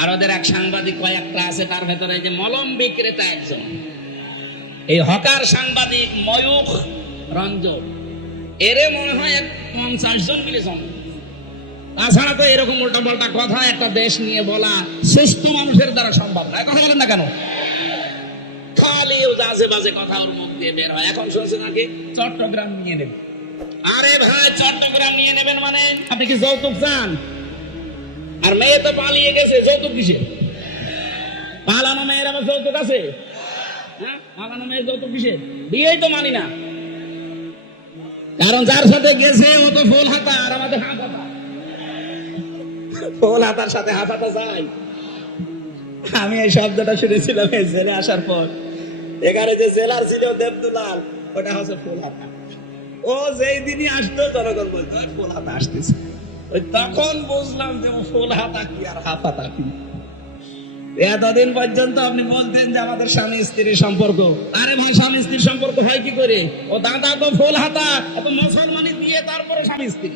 আর ওদের এক সাংবাদিক কয়েকটা আছে, তার ভেতরে যে মলম বিক্রেতা একজন, এই হকার সাংবাদিক ময়ূখ রঞ্জন, এরে মনে হয় 50 জন মিলে তাছাড়া তো এরকম উল্টা পাল্টা কথা একটা দেশ নিয়ে বলা সুস্থ মানুষের দ্বারা সম্ভব না। কথা বলেন না কেন? খালি আজে বাজে কথা ওর মুখ দিয়ে বের হয়। এখন শুনছে নাকি চট্টগ্রাম নিয়ে নেবেন। আরে ভাই, চট্টগ্রাম নিয়ে নেবেন মানে আপনি কি যৌতুক চান? আর মেয়ে তো পালিয়ে গেছে, যৌতুক কিসে? পালানো মেয়ের আবার যৌতুক আছে? হ্যাঁ, পালানো মেয়ের যৌতুক কিসে? বিয়েই তো মানি না, কারণ যার সাথে গেছে ও তো ফুল হাতা, আর আমাদের হাত হাতা। ফুল হাতার সাথে হাত হাতা যায়? আমি এই শব্দটা শুনেছিলাম এই জেলে আসার পর। এখানে যে জেলার ছিল দেবদুলাল, ওটা হচ্ছে ফুল হাতা। ও যেই দিনই আসতো জনগণ বলতো ফুল হাতা আসতেছে। ওই তখন বুঝলাম যে ফুল হাতা কি আর হাফ হাতা কি। এতদিন পর্যন্ত আপনি বলতেন যে আমাদের স্বামী স্ত্রীর সম্পর্ক। আরে ভাই, স্বামী স্ত্রীর সম্পর্ক হয় কি করে? ও দাদা তো ফুল হাতা, এত মুসলমানি দিয়ে তারপরে স্বামী স্ত্রী।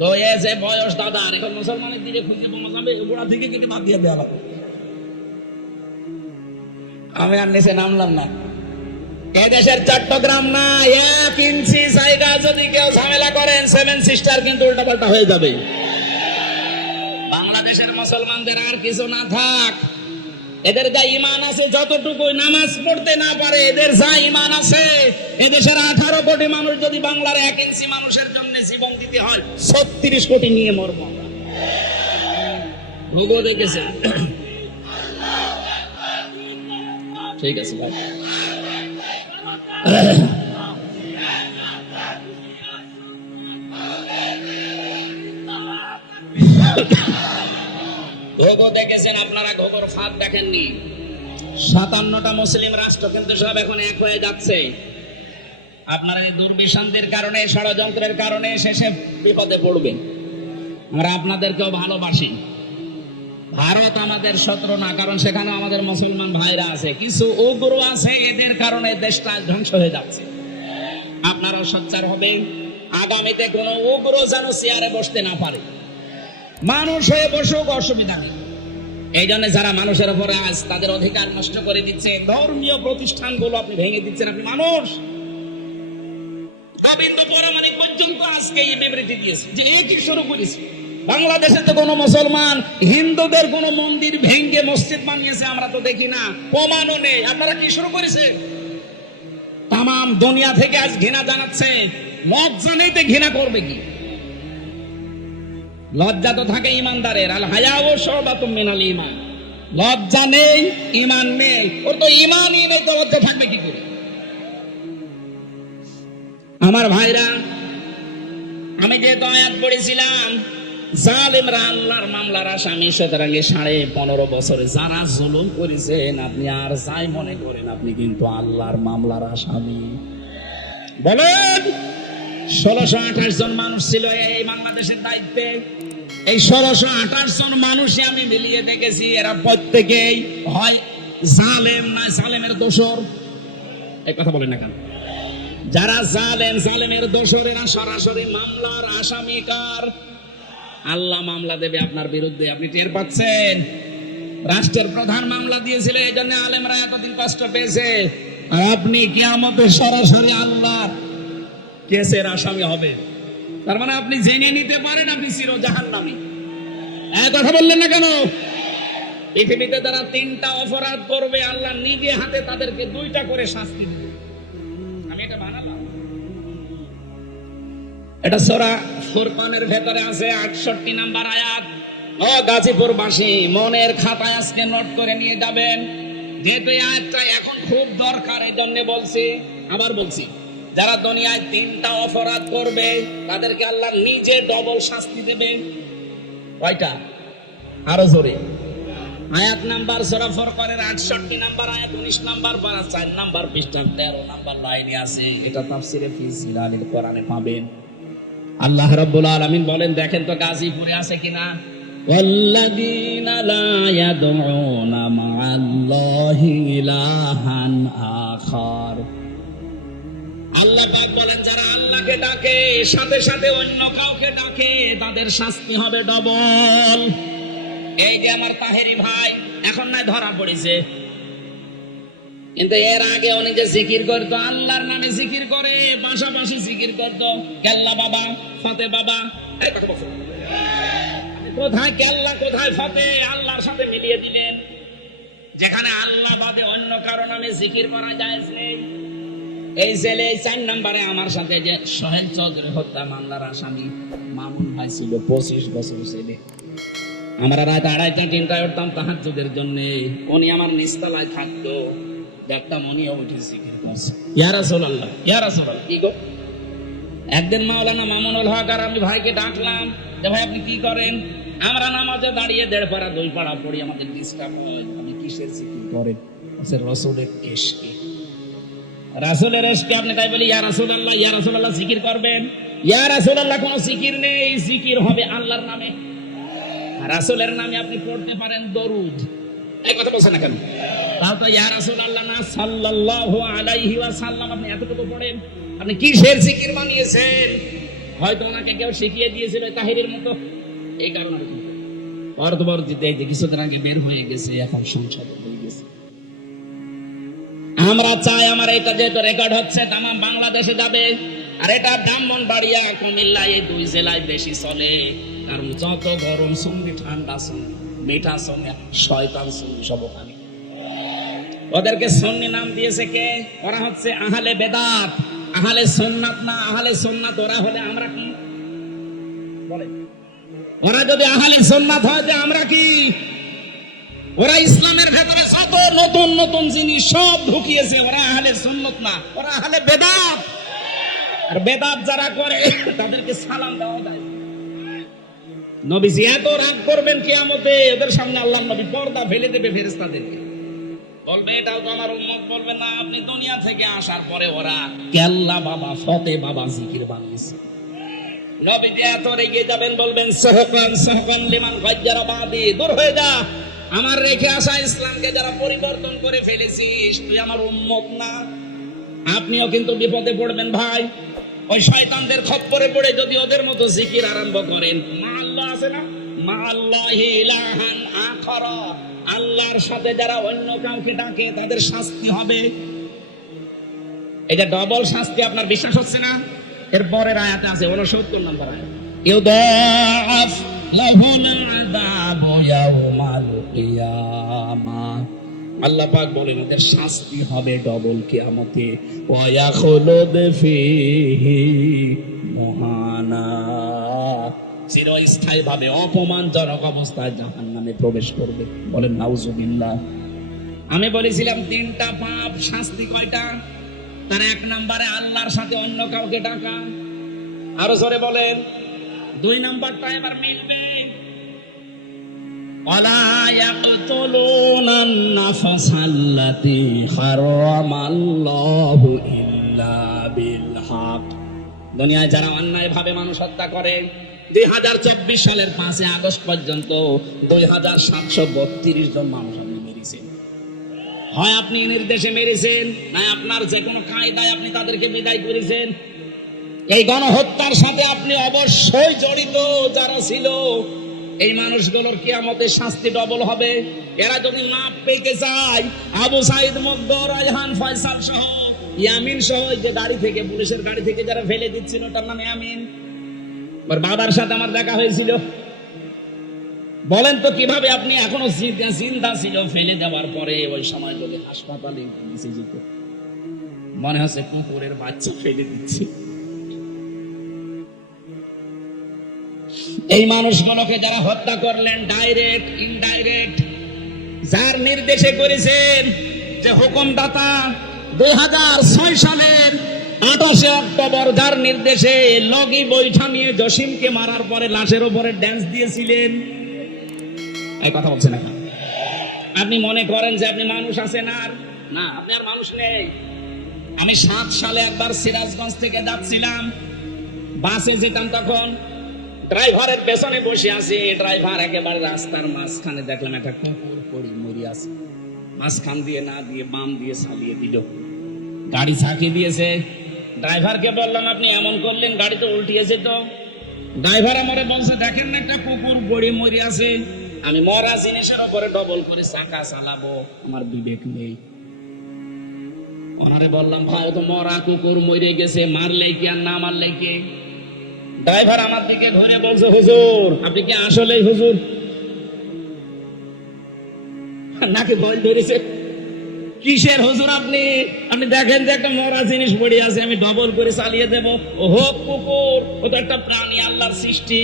তো এ যে বয়স দাদা, আর এখন মুসলমানের দিকে খুঁজে পাওয়া যাবে, গোড়া থেকে কেটে বাদ দিয়ে দেওয়া লাগবে। আমি আর নিচে নামলাম না। এ দেশের চট্টগ্রাম না, 1 ইঞ্চি জায়গা যদি কেউ ঝামেলা করেন, 7 সিস্টার কিন্তু উল্টাপাল্টা হয়ে যাবে। বাংলাদেশের মুসলমানদের আর কিছু না থাক, এদের যা ইমান আছে, যতটুকু নামাজ পড়তে না পারে, এদের যা ইমান আছে, এদেশের 18 কোটি মানুষ যদি বাংলার 1 ইঞ্চি মানুষের জন্য জীবন দিতে হয়, 36 কোটি নিয়ে মরবো আমরা। ভোগও দেখেছে। ঠিক আছে ভাই, ঘোগো দেখেছেন আপনারা, ঘোগোর ফাঁদ দেখেননি। 57টা মুসলিম রাষ্ট্র কিন্তু সব এখন এক হয়ে যাচ্ছে। আপনারা এই দুর্বিশান্তির কারণে, ষড়যন্ত্রের কারণে শেষে বিপদে পড়বেন। আমরা আপনাদেরকেও ভালোবাসি। ভারত আমাদের শত্রু না, কারণ সেখানে আমাদের মুসলমান ভাইরা আছে। কিছু উগ্র আছে, এদের কারণে দেশটা ধ্বংস হয়ে যাচ্ছে। আপনারাও সোচ্চার হবে, আগামীতে কোনো উগ্র যেন চেয়ারে বসতে না পারে। মানুষ হয়ে বসুক, অসুবিধা নেই। এই জন্য যারা মানুষের উপরে আজ তাদের অধিকার নষ্ট করে দিচ্ছে, ধর্মীয় প্রতিষ্ঠানগুলো আপনি ভেঙে দিচ্ছেন। আপনি মানুষ গোবিন্দ পরমাণিক পর্যন্ত আজকে এই বিবৃতি দিয়েছে যে এই কি শুরু করেছে। বাংলাদেশে তো কোনো মুসলমান হিন্দুদের কোন মন্দির ভেঙে মসজিদ বানিয়েছে আমরা তো দেখি না, প্রমাণও নেই। আপনারা কি শুরু করেছে? তাম দুনিয়া থেকে আজ ঘৃণা জানাচ্ছে। লজ্জা নেই তো ঘৃণা করবে কি? লজ্জা তো থাকে ইমানদারের। আল হায়াউ শুবাতুম মিনাল ঈমান। লজ্জা নেই, ঈমান নেই। ওর তো ঈমানই নেই, তো লজ্জা থাকবে কি করে? আমার ভাইরা, আমি যেহেতু আয়াত পড়েছিলাম, জালেমরা আল্লাহর মামলার আসামি, সুতরাং 15.5 বছরে যারা জুলুম করেছেন, আপনি আর যাই মনে করেন, আপনি কিন্তু আল্লাহর মামলার আসামি। বলেন, 1628 জন মানুষ ছিল এই বাংলাদেশের দায়িত্বে। এই 1628 জন মানুষই আমি মিলিয়ে দেখেছি, এরা প্রত্যেকেই হয় জালেম না জালেমের দোসর। এই কথা বলেন না কেন? যারা জালেম, জালেমের দোসর, এরা সরাসরি মামলার আসামি। কার? আল্লাহ মামলা দেবে আপনার বিরুদ্ধে, আপনি টের পাচ্ছেন? রাষ্ট্রের প্রধান মামলা দিয়েছিল, এই জন্য আলেমরা এতদিন কষ্ট পেয়েছে। আর আপনি কিয়ামতে সরাসরি আল্লাহ কেসের আসামি হবে। তার মানে আপনি জেনে নিতে পারেন আপনি চির জাহান্নামী। এক কথা বললেন না কেন? পৃথিবীতে তারা 3টা অপরাধ করবে, আল্লাহ নিজে হাতে তাদেরকে 2টা করে শাস্তি দেবে। আমি এটা বানালাম, এটা সূরা ফুরকানের ভেতরে আছে 68 নম্বর আয়াত। ও গাজীপুরবাসী, মনের খাতায় আজকে নোট করে নিয়ে যাবেন, যেহেতু এই আয়াতটা এখন খুব দরকার, এই জন্য বলছি। আবার বলছি, যারা দুনিয়ায় 3টা অপরাধ করবে তাদেরকে আল্লাহ নিজে ডবল শাস্তি দেবে। কয়টা? আরো জোরে। আয়াত নাম্বার সূরা ফুরকানের 68 নম্বর আয়াত, 19 নম্বর পারা, 4 নম্বর পৃষ্ঠা 13 নম্বর লাইনে আছে। এটা তাফসীরে ফি জিলালিল কোরআনে পাবেন। আল্লাহ রাব্বুল আলামিন বলেন, দেখেন তো গাজীপুরে আছে কিনা। ওয়াল্লাযীনা লা ইয়াদউনা মা'আল্লাহি ইলাহান আখার। আল্লাহ পাক বলেন, যারা আল্লাহকে ডাকে সাথে সাথে অন্য কাউকে ডাকে, তাদের শাস্তি হবে ডবল। এই যে আমার তাহেরি ভাই এখন না ধরা পড়েছে, কিন্তু এর আগে উনি যে জিকির করতো, আল্লাহর নামে জিকির করে, পাশাপাশি জিকির করতো কেল্লা বাবা, ফাতে বাবা। এই কথা বলছো কোথায় কেল্লা কোথায় ফতে আল্লাহর সাথে মিলিয়ে দিলেন। যেখানে আল্লাহ বাদে অন্য কারো নামে জিকির করা যায় নেই। এই ছেলে 4 নম্বরে আমার সাথে যে সোহেল চৌধুরী হত্যা মামলার আসামি মামুন ভাই ছিল, 25 বছর ছেলে। আমরা রাত 2:30-3টায় উঠতাম তাহাজ্জুদের জন্য, উনি আমার নিচতলায় থাকতো, দেখতাম উনিও উঠে জিকির করছে, ইয়া রাসূলুল্লাহ ইয়া রাসূলুল্লাহ। কি গো, একদিন মাওলানা মামুনুল হক আর আমি ভাইকে ডাকলাম যে ভাই আপনি কি করেন? আমরা নামাজে দাঁড়িয়ে 1.5 পারা 2 পারা পড়ি, আমাদের ডিস্টার্ব হয়। আপনি কিসের জিকির করেন? রাসূলের ইশকে। রাসূলের ইশকে আপনি তাই বলি ইয়া রাসূলুল্লাহ ইয়া রাসূলুল্লাহ জিকির করবেন? ইয়া রাসূলুল্লাহ কোনো জিকির নেই, জিকির হবে আল্লাহর নামে। রাসূলের নামে আপনি পড়তে পারেন দরুদ, এই কথা বলছেন না কেন? তাও তো ইয়া রাসূলুল্লাহ না সাল্লাল্লাহু আলাইহি ওয়াসাল্লাম আপনি এতটুকু পড়েন। আপনি কিসের জিকির বানিয়েছেন? হয়তো ওনাকে কেউ শিখিয়ে দিয়েছিল তাহিরের মতো, এই কারণে পরবর্তীতে এই যে কিছুদিন আগে বের হয়ে গেছে, এখন সংসদে হয়ে গেছে। আমরা চাই আমার এটা যেহেতু রেকর্ড হচ্ছে তাম বাংলাদেশে যাবে, আর এটা ব্রাহ্মণবাড়িয়া কুমিল্লা এই 2 জেলায় বেশি চলে। আর যত গরম শুনবি, ঠান্ডা শুনবি, মিঠা শুনবি, শয়তান শুনবি, সব ওখানে। ওদেরকে সুন্নি নাম দিয়েছে কে? ওরা হচ্ছে আহলে বেদাত, আহলে সুন্নাত না। আহলে সুন্নাত ওরা হলে আমরা কি বলে? ওরা যদি আহলে সুন্নাত হয় যে আমরা কি? ওরা ইসলামের ভেতরে যত নতুন নতুন জিনিস সব ঢুকিয়েছে, ওরা আহলে সুন্নাত না, ওরা আহলে বেদাত। আর বেদাত যারা করে তাদেরকে সালাম দেওয়া যায়। নবীজি এত রাগ করবেন কিয়ামতে, এদের সামনে আল্লাহর নবী পর্দা ফেলে দেবে ফেরেশতাদেরকে, বলবে এটাও তো আমার উম্মত। বলবে না, আপনি দুনিয়া থেকে আসার পরে ওরা কেল্লা বাবা ফতে বাবা জিকির বানিয়েছে। নবীজি এত রেগে যাবেন, বলবেন সাহকান সাহকান লিমান গায়্যারা বাদি, দূর হয়ে যা, আমার রেখে আসা ইসলামকে যারা পরিবর্তন করে ফেলেছিস, তুই আমার উম্মত না। আপনিও কিন্তু বিপদে পড়বেন ভাই। ওই শয়তানদের খপ্পরে পড়ে যদি ওদের মতো জিকির আরম্ভ করেন, মা আল্লাহ আছে না, মা আল্লাহি ইলাহান আখর, আল্লাহর সাথে যারা অন্য কাউকে ডাকে তাদের শাস্তি হবে। এটা ডবল শাস্তি, আপনার বিশ্বাস হচ্ছে না? এর পরের আয়াতে আছে 69 নম্বর আয়াত, ইউদাফ লাহুল আযাবু ইয়াউমাল কিয়ামাহ। আল্লাহ পাক বলেন এদের শাস্তি হবে ডবল কিয়ামতে। ওয়া ইয়াখলুদ ফীহি মুহানা, চিরস্থায়ী ভাবে অপমানজনক অবস্থায় জাহান্নামে প্রবেশ করবে। বলেন নাউজুবিল্লাহ। আমি বলেছিলাম 3টা পাপ, শাস্তি কয়টা? তার 1 নম্বরে আল্লাহর সাথে অন্য কাউকে ডাকা, আরো জোরে বলেন। 2 নম্বরটা এবার মিলবে, ওয়ালা ইয়াকতুলুনান নাফসাল্লাতী হারামাল্লাহু ইল্লা বিল হক। দুনিয়ায় যারা অন্যায় ভাবে মানুষ হত্যা করে, 2024 সালের 5 আগস্ট পর্যন্ত 2732 জন মানুষ আপনি মেরেছেন। হয় আপনি নির্দেশে মেরেছেন, না আপনার যে কোনো কায়দায় আপনি তাদেরকে বিদায় করেছেন। এই গণহত্যার সাথে আপনি অবশ্যই জড়িত যারা ছিল, এই মানুষগুলোর কিয়ামতে শাস্তি ডবল হবে। এরা যদি মাপ পেতে চায়, আবু সাইদ মুগ্ধ, রায়হান, ফয়সাল সহ, ইয়ামিন সহ, যে গাড়ি থেকে, পুলিশের গাড়ি থেকে যারা ফেলে দিচ্ছিল, তার নাম ইয়ামিন, ওর বাবার সাথে আমার দেখা হয়েছিল। বলেন তো কিভাবে আপনি এখনো চিন্তা ছিল ফেলে দেওয়ার পরে ওই সময় লোকে হাসপাতালে নিচে যেত, মনে হচ্ছে কুকুরের বাচ্চা ফেলে দিচ্ছে। এই মানুষগুলোকে যারা হত্যা করলেন, ডাইরেক্ট ইনডাইরেক্ট, যার নির্দেশে করেছেন, যে হুকুমদাতা 2006 সালের 28 অক্টোবর যার নির্দেশে লগি বৈঠা নিয়ে জসিমকে মারার পরে লাশের উপরে ড্যান্স দিয়েছিলেন। এই কথা বলছেন না? আপনি মনে করেন যে আপনি মানুষ আছেন? আর না, আপনি আর মানুষ নেই। আমি 7 সালে একবার সিরাজগঞ্জ থেকে যাচ্ছিলাম, বাসে যেতাম, তখন ড্রাইভারের পেছনে বসে আছে। ড্রাইভার একেবারে রাস্তার মাঝখানে দেখলাম একটা কুকুর পড়ে মরে আছে, মাঝখান দিয়ে না দিয়ে বাম দিয়ে চালিয়ে দিল, গাড়ি ছাকিয়ে দিয়েছে। ড্রাইভারকে বললাম আপনি এমন করলেন, গাড়ি তো উল্টিয়েছে। তো ড্রাইভার আমারে বলছে দেখেন না একটা কুকুর পড়ে মরে আছে, আমি মরা জিনিসের উপরে ডবল করে চাকা চালাবো, আমার বিবেক নেই। ওনারে বললাম ভাই তো মরা কুকুর মরে গেছে, মারলে কি আর না মারলে কি? ড্রাইভার আমার দিকে ধরে বলছে, হুজুর আপনি কি আসলেই হুজুর নাকি ভুল ধরেছে? কিসের হুজুর আপনি? আপনি দেখেন যে একটা মরা জিনিস পড়ে আছে, আমি ডবল করে চালিয়ে দেব। ও হোক কুকুর, ও তো একটা প্রাণী, আল্লাহর সৃষ্টি,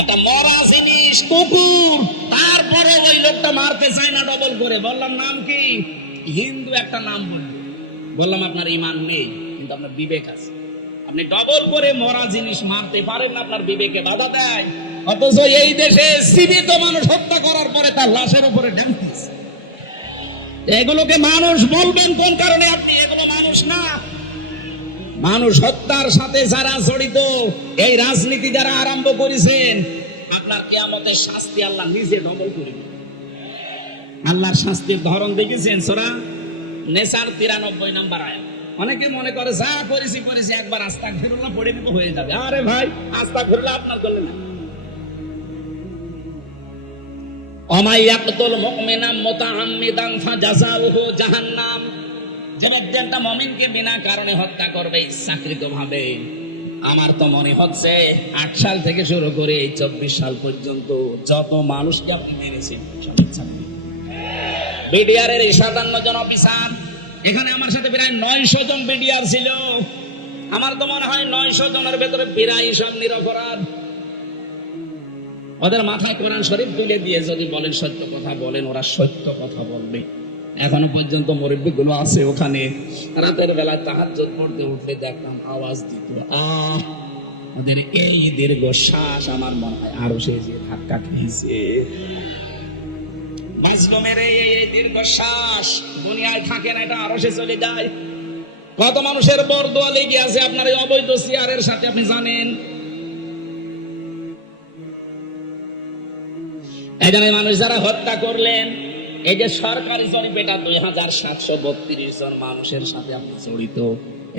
একটা মরা জিনিস কুকুর, তারপরে ওই লোকটা মারতে চায় না ডবল করে। বললাম নাম কি? হিন্দু একটা নাম বলল। বললাম আপনার ঈমান নেই, কিন্তু আপনার বিবেক আছে। আপনি ডবল করে মরা জিনিস মারতে পারেন না, আপনার বিবেকে বাধা দেয়। অথচ এই দেশে জীবিত মানুষ হত্যা করার পরে তার লাশের উপরে ড্যান্স। এগুলোকে মানুষ বলবেন কোন কারণে? আপনি এগুলো মানুষ না। মানুষ হত্যার সাথে যারা জড়িত, এই রাজনীতি যারা আরম্ভ করেছেন, আপনার কিয়ামতের শাস্তি আল্লাহ নিজে ডবল করে দিবেন। আল্লাহর শাস্তির ধরন দেখেছেন সূরা নেসার 93 নম্বর আয়াত। অনেকে মনে করে যা করেছি একবার আস্তাগফিরুল্লাহ পড়ে নিব হয়ে যাবে। আরে ভাই, আস্তাগফিরুল্লাহ আপনার করলে না। ওমাই ইয়াকতুল মুমিনাম মুতাআম্মিদান ফাজাযাউহু জাহান্নাম। যে ব্যক্তি একটা মুমিনকে বিনা কারণে হত্যা করবে ইচ্ছাকৃতভাবে, আমার তো মনে হচ্ছে 8 সাল থেকে শুরু করে 24 সাল পর্যন্ত যত মানুষকে আপনি মেরেছেন সব ইচ্ছাকৃত। বিডিআর এর 57 জন অফিসার, এখানে আমার সাথে প্রায় 900 জন বিডিআর ছিল। আমার তো মনে হয় 900 জনের ভেতরে 82 সব নিরপরাধ। ওদের মাথায় কোরআন শরীফ তুলে দিয়ে যদি বলেন সত্য কথা বলেন, ওরা সত্য কথা বলবে। এখনো পর্যন্ত মুরব্বিগুলো আছে ওখানে, রাতের বেলা তাহাজ্জুদ পড়তে উঠলে দেখতাম আওয়াজ দিত, ওদের এই দীর্ঘ শ্বাস আমার মনে হয় আরো সে যে ধাক্কা খেয়েছে। বাস্তবের এই দীর্ঘ শ্বাস দুনিয়ায় থাকে না, এটা আরো সে চলে যায়। কত মানুষের বরদোয়া লেগে আছে আপনার এই অবৈধ সিয়ারের সাথে, আপনি জানেন। এই জন্য মানুষ যারা হত্যা করলেন, এই যে সরকারি জরিপ, এটা 2732 জন মানুষের সাথে আপনি জড়িত।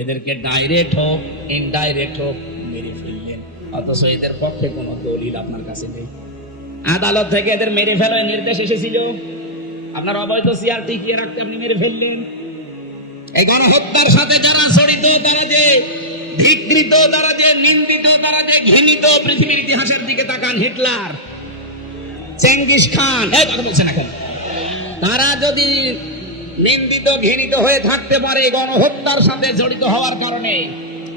এদেরকে ডাইরেক্ট হোক ইনডাইরেক্ট হোক মেরে ফেললেন, অথচ এদের পক্ষে কোনো দলিল আপনার কাছে নেই। আদালত থেকে এদের মেরে ফেলার নির্দেশ এসেছিল, আপনার অবৈধ সিয়ার টিকিয়ে রাখতে আপনি মেরে ফেললেন। এই গণহত্যার সাথে যারা জড়িত, তারা যে ধিকৃত, তারা যে নিন্দিত, তারা যে ঘৃণিত, পৃথিবীর ইতিহাসের দিকে তাকান, হিটলার, চেঙ্গিস খান, এই কথা বলছেন এখন, তারা যদি নিন্দিত ঘৃণিত হয়ে থাকতে পারে গণহত্যার সাথে জড়িত হওয়ার কারণে,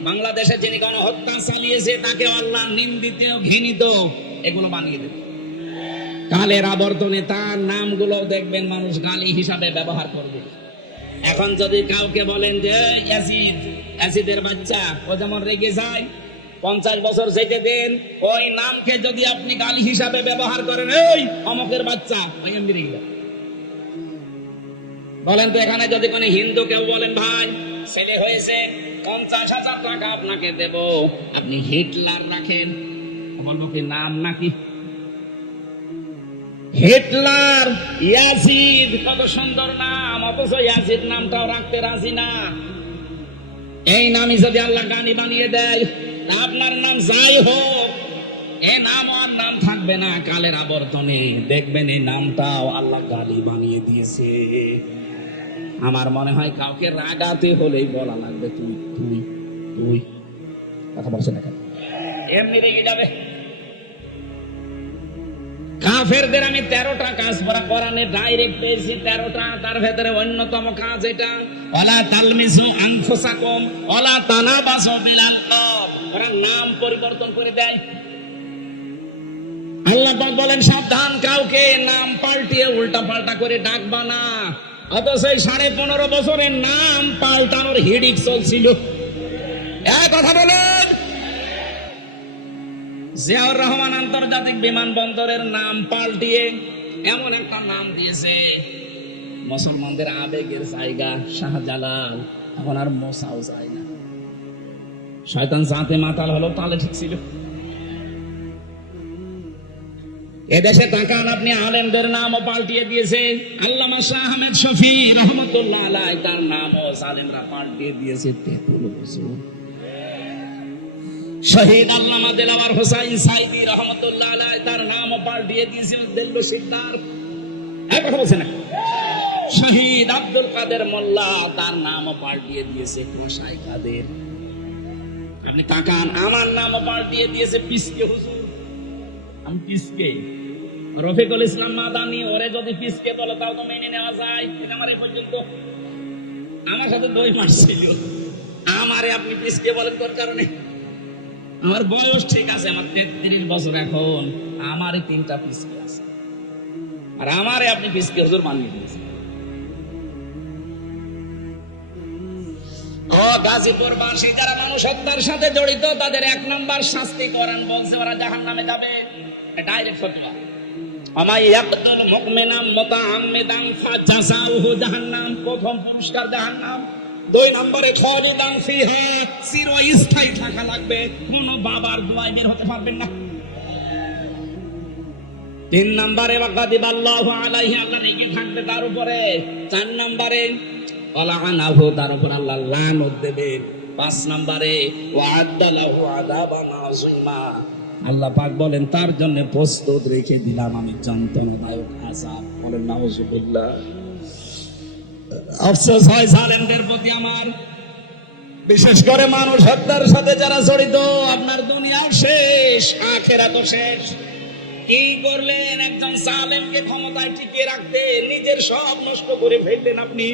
বাংলাদেশে যিনি গণহত্যা চালিয়েছে তাকে আল্লাহ নিন্দিত ঘৃণিত এগুলো বানিয়ে দেবে। কালের আবর্তনে তার নামগুলো দেখবেন মানুষ গালি হিসাবে ব্যবহার করবে। এখন যদি কাউকে বলেন যে অ্যাসিডের বাচ্চা, ও যেমন রেগে যায়, 50 বছর যেতে দেন, ওই নামকে যদি আপনি গালি হিসাবে ব্যবহার করেন, ওই অমকের বাচ্চা, ওই এমনি রেগে যায়। বলেন তো এখানে যদি কোনো হিন্দু কেউ বলেন ভাই ছেলে হয়েছে 50,000 টাকা আপনাকে দেব, আপনি হিটলার রাখেন, বলবো কি নাম নাকি? হিটলার, ইয়াজিদ, কত সুন্দর নাম, অথচ ইয়াজিদ নামটাও রাখতে রাজি না। এই নামই যদি আল্লাহ গানি বানিয়ে দেয়, আপনার নাম যাই হোক, এই নাম আর নাম থাকবে না। কালের আবর্তনে দেখবেন এই নামটাও আল্লাহ গালি বানিয়ে দিয়েছে। আমার মনে হয় কাউকে রাগাতে হলেই বলা লাগবে তুই তুই তুই, কথা বলছে না কেন, এমনি রেগে যাবে। কাফেরদের আমি 13টা কাজ কোরআনে ডাইরেক্ট পেয়েছি, 13টা। তার ভেতরে অন্যতম কাজ এটা, ওয়ালা তালমিজু আনফুসাকুম ওয়ালা তানাবাসু বিল আলকাব। ওরা নাম পরিবর্তন করে দেয়। আল্লাহ পাক বলেন সাবধান, কাউকে নাম পাল্টিয়ে উল্টা পাল্টা করে ডাকবা না। অথচ 15.5 বছরের নাম পাল্টানোর হিড়িক চলছিল। এক কথা বলেন, জিয়াউর রহমান আন্তর্জাতিক বিমানবন্দরের নাম পাল্টিয়ে এমন একটা নাম দিয়েছে, মুসলমানদের আবেগের জায়গা শাহজালাল, এখন আর মোসাও যায় না। শয়তান জাতে মাতাল হলো, তাহলে ঠিক ছিল। এদেশে তাকান আপনি, আলেমদের নামও পাল্টিয়ে দিয়েছে। আল্লামা শাহ আহমেদ শফি রহমতুল্লাহ আলাইহি, তার নামও আলেমরা পাল্টিয়ে দিয়েছে 13 বছর। শহীদ আল্লামা দেলাওয়ার হোসাইন সাইদি রহমতুল্লাহ আলাইহি, তার নামও পাল্টিয়ে দিয়েছে দিল্লু সিদ্দার। এক কথা বলছে না। শহীদ আব্দুল কাদের মোল্লা, তার নামও পাল্টিয়ে দিয়েছে কাসাই কাদের। আপনি তাকান, আমার নামও পাল্টিয়ে দিয়েছে পিসকে হুজুর। আমি পিসকে, রফিকুল ইসলাম মাদানি, ওরে যদি পিসকে বলো তাও তো মেনে নেওয়া যায়। আমার এই পর্যন্ত আমার সাথে দই মারছিল, আমারে আপনি পিসকে বলেন কোন কারণে? আমার বয়স ঠিক আছে, আমার 33 বছর এখন, আমারই 3টা পিসকে আছে, আর আমারে আপনি পিসকে হুজুর মানিয়ে দিয়েছেন। ও গাজীপুর বাসী, যারা মানুষ হত্যার সাথে জড়িত তাদের 1 নম্বর শাস্তি করেন বলছে ওরা জাহান্নামে যাবে, ডাইরেক্ট ফতোয়া। আমায় ইয়াকতুল মুমিনা মুতাআম্মিদান ফাজাযাউহু জাহান্নাম, প্রথম পুরস্কার জাহান্নাম। 2 নম্বরে খালিদান ফিহা, চিরস্থায়ী থাকা লাগবে, কোন বাবার দোয়ায় বের হতে পারবেন না। 3 নম্বরে ওয়াগাদিবাল্লাহু আলাইহি, আল্লাহ রেগে থাকবে তার উপরে। 4 নম্বরে ওয়ালাআনাহু, তার উপর আল্লাহ লানত দেবে। 5 নম্বরে ওয়া'আদ্দা লাহু আযাবান আযীমা, আল্লাহ পাক বলেন তার জন্য প্রস্তুত রেখে দিলাম আমি যন্ত্রণাদায়ক আযাব। বলেন নাউযুবিল্লাহ। আফসোস হয় জালেমদের প্রতি আমার, বিশেষ করে মানুষ হত্যার সাথে যারা জড়িত। আপনার দুনিয়াও শেষ, আখিরাতও শেষ। কি করলেন? একজন জালেমকে ক্ষমতায় টিকিয়ে রাখতে নিজের সব নষ্ট করে ফেললেন আপনি।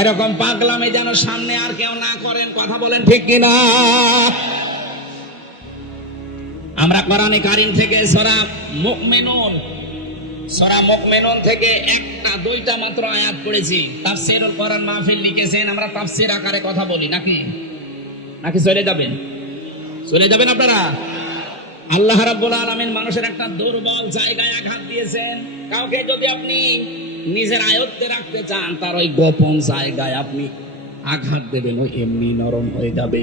এরকম পাগলামে যেন সামনে আর কেউ না করেন, কথা বলেন ঠিক কিনা? আমরা কোরআনে কারীম থেকে সূরা মুমিনুন থেকে 1টা 2টা মাত্র আয়াত পড়েছি। তাফসীরুল কোরআন মাহফিল লিখেছেন, আমরা তাফসীর আকারে কথা বলি নাকি চলে যাবেন আপনারা? আল্লাহ রাব্বুল আলামিন মানুষের একটা দুর্বল জায়গায় আঘাত দিয়েছেন। কাউকে যদি আপনি নিজের আয়ত্তে রাখতে চান, তার ওই গোপন জায়গায় আপনি আঘাত দেবেন, ওই এমনি নরম হয়ে যাবে।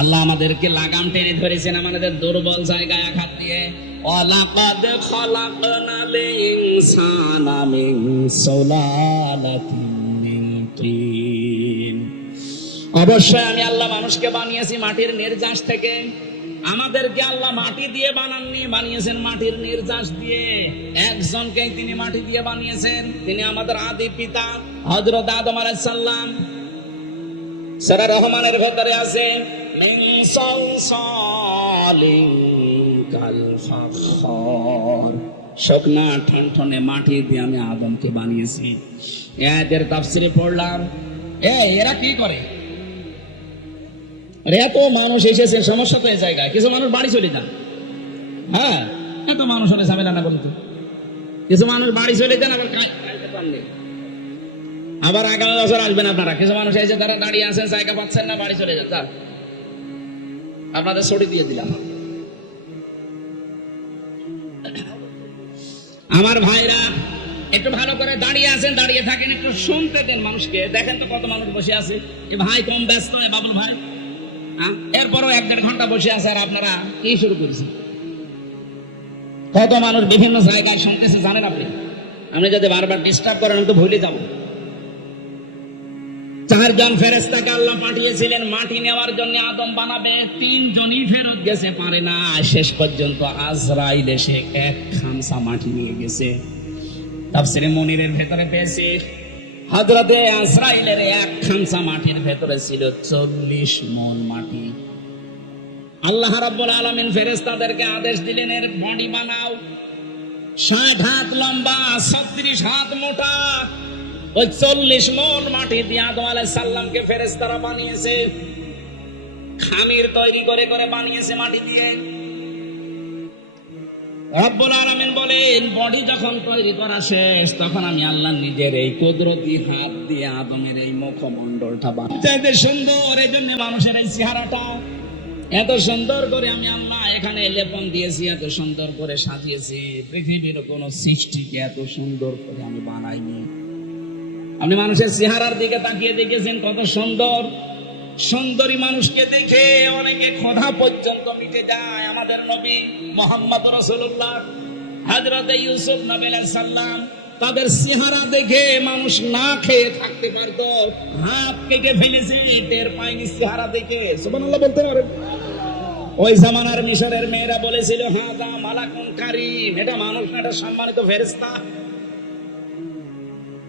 আল্লাহ আমাদেরকে লাগাম টেনে ধরেছেন আমাদের দুর্বল জায়গায় আঘাত দিয়ে। ওয়ালাকাদ খালাকনাল ইনসানা মিন সুলালাতিন মিন তিন, অবশ্যই আমি আল্লাহ মানুষকে বানিয়েছি মাটির নির্যাস থেকে। আমাদেরকে আল্লাহ মাটি দিয়ে বানাননি, বানিয়েছেন মাটির নির্যাস দিয়ে। একজনকে তিনি মাটি দিয়ে বানিয়েছেন, তিনি আমাদের আদি পিতা হযরত আদম আলাইহিস সালাম। সূরা রহমানের ভেতরে আছে মিন সালসালিন কাল ফাখর, শুকনা ঠনঠনে মাটি দিয়ে আমি আদমকে বানিয়েছি। এদের তাফসীরে পড়লাম, এরা কি করে? এত মানুষ এসেছে, সমস্যা তো এই জায়গায়। কিছু মানুষ বাড়ি চলে যান, হ্যাঁ এত মানুষ হলে ঝামেলা না বলতো। কিছু মানুষ বাড়ি চলে যান, আবার আগামী বছর আসবেন আপনারা। কিছু মানুষ এসে তারা দাঁড়িয়ে আছেন, জায়গা পাচ্ছেন না, বাড়ি চলে যান। আপনাদের ছুটি দিয়ে দিলাম। আমার ভাইরা একটু ভালো করে দাঁড়িয়ে আছেন, দাঁড়িয়ে থাকেন, একটু শুনতে দেন মানুষকে। দেখেন তো কত মানুষ বসে আছে। এ ভাই কম ব্যস্ত, বাবুল ভাই এরপরও 1-1.5 ঘন্টা বসে আছে, আর আপনারা কি শুরু করেছেন? কত মানুষ বিভিন্ন জায়গায় শুনতেছে জানেন আপনি? আপনি যদি বারবার ডিস্টার্ব করেন আমি তো ভুলে যাব। 4 জন ফেরেশতাকে আল্লাহ পাঠিয়েছিলেন মাটি নেওয়ার জন্য, আদম বানাবে। 3 জনই ফেরত গেছে, পারে না। শেষ পর্যন্ত আজরাইল এসে 1 খামসা মাটি নিয়ে গেছে। তাফসীরে মুনিরের ভেতরে পেয়েছি হযরতে আজরাইলের 1 খামসা মাটির ভেতরে ছিল 40 মণ মাটি। আল্লাহ রাব্বুল আলামিন ফেরেশতাদেরকে আদেশ দিলেন, এর বডি বানাও। 60 হাত লম্বা, 36 হাত মোটা। ওই 40 মণ মাটি দিয়ে আদম আলাইহিস সালামকে ফেরেশতারা বানিয়েছে। খামির তৈরি করে করে বানিয়েছে মাটি দিয়ে। রব্বুল আলামিন বলেন, বডি যখন তৈরি করা শেষ, তখন আমি আল্লাহ নিজের এই কুদরতি হাত দিয়ে আদমের এই মুখমণ্ডলটা বানাতে সুন্দর। এই জন্য মানুষের এই চেহারাটা এত সুন্দর করে আমি আল্লাহ এখানে লেপন দিয়েছি, এত সুন্দর করে সাজিয়েছি। পৃথিবীর কোন সৃষ্টিকে এত সুন্দর করে আমি বানাইনি। আপনি মানুষের চেহারার দিকে তাকিয়ে দেখেছেন কত সুন্দর? সুন্দরী মানুষকে দেখে অনেকে ক্ষুধা পর্যন্ত মিটে যায়। আমাদের নবী মুহাম্মদ রাসূলুল্লাহ, হযরত ইউসুফ নবী আলাইহিস সালাম, তাদের চেহারা দেখে মানুষ না খেয়ে থাকতে পারতো, হাত কেটে ফেলেছে, টের পায়নি চেহারা দেখে। সুবহানাল্লাহ বলতে পারেন? ওই জামানার মিশরের মেয়েরা বলেছিল, হাযা মালাকুন কারীম, এটা মানুষ না, এটা সম্মানিত ফেরেশতা।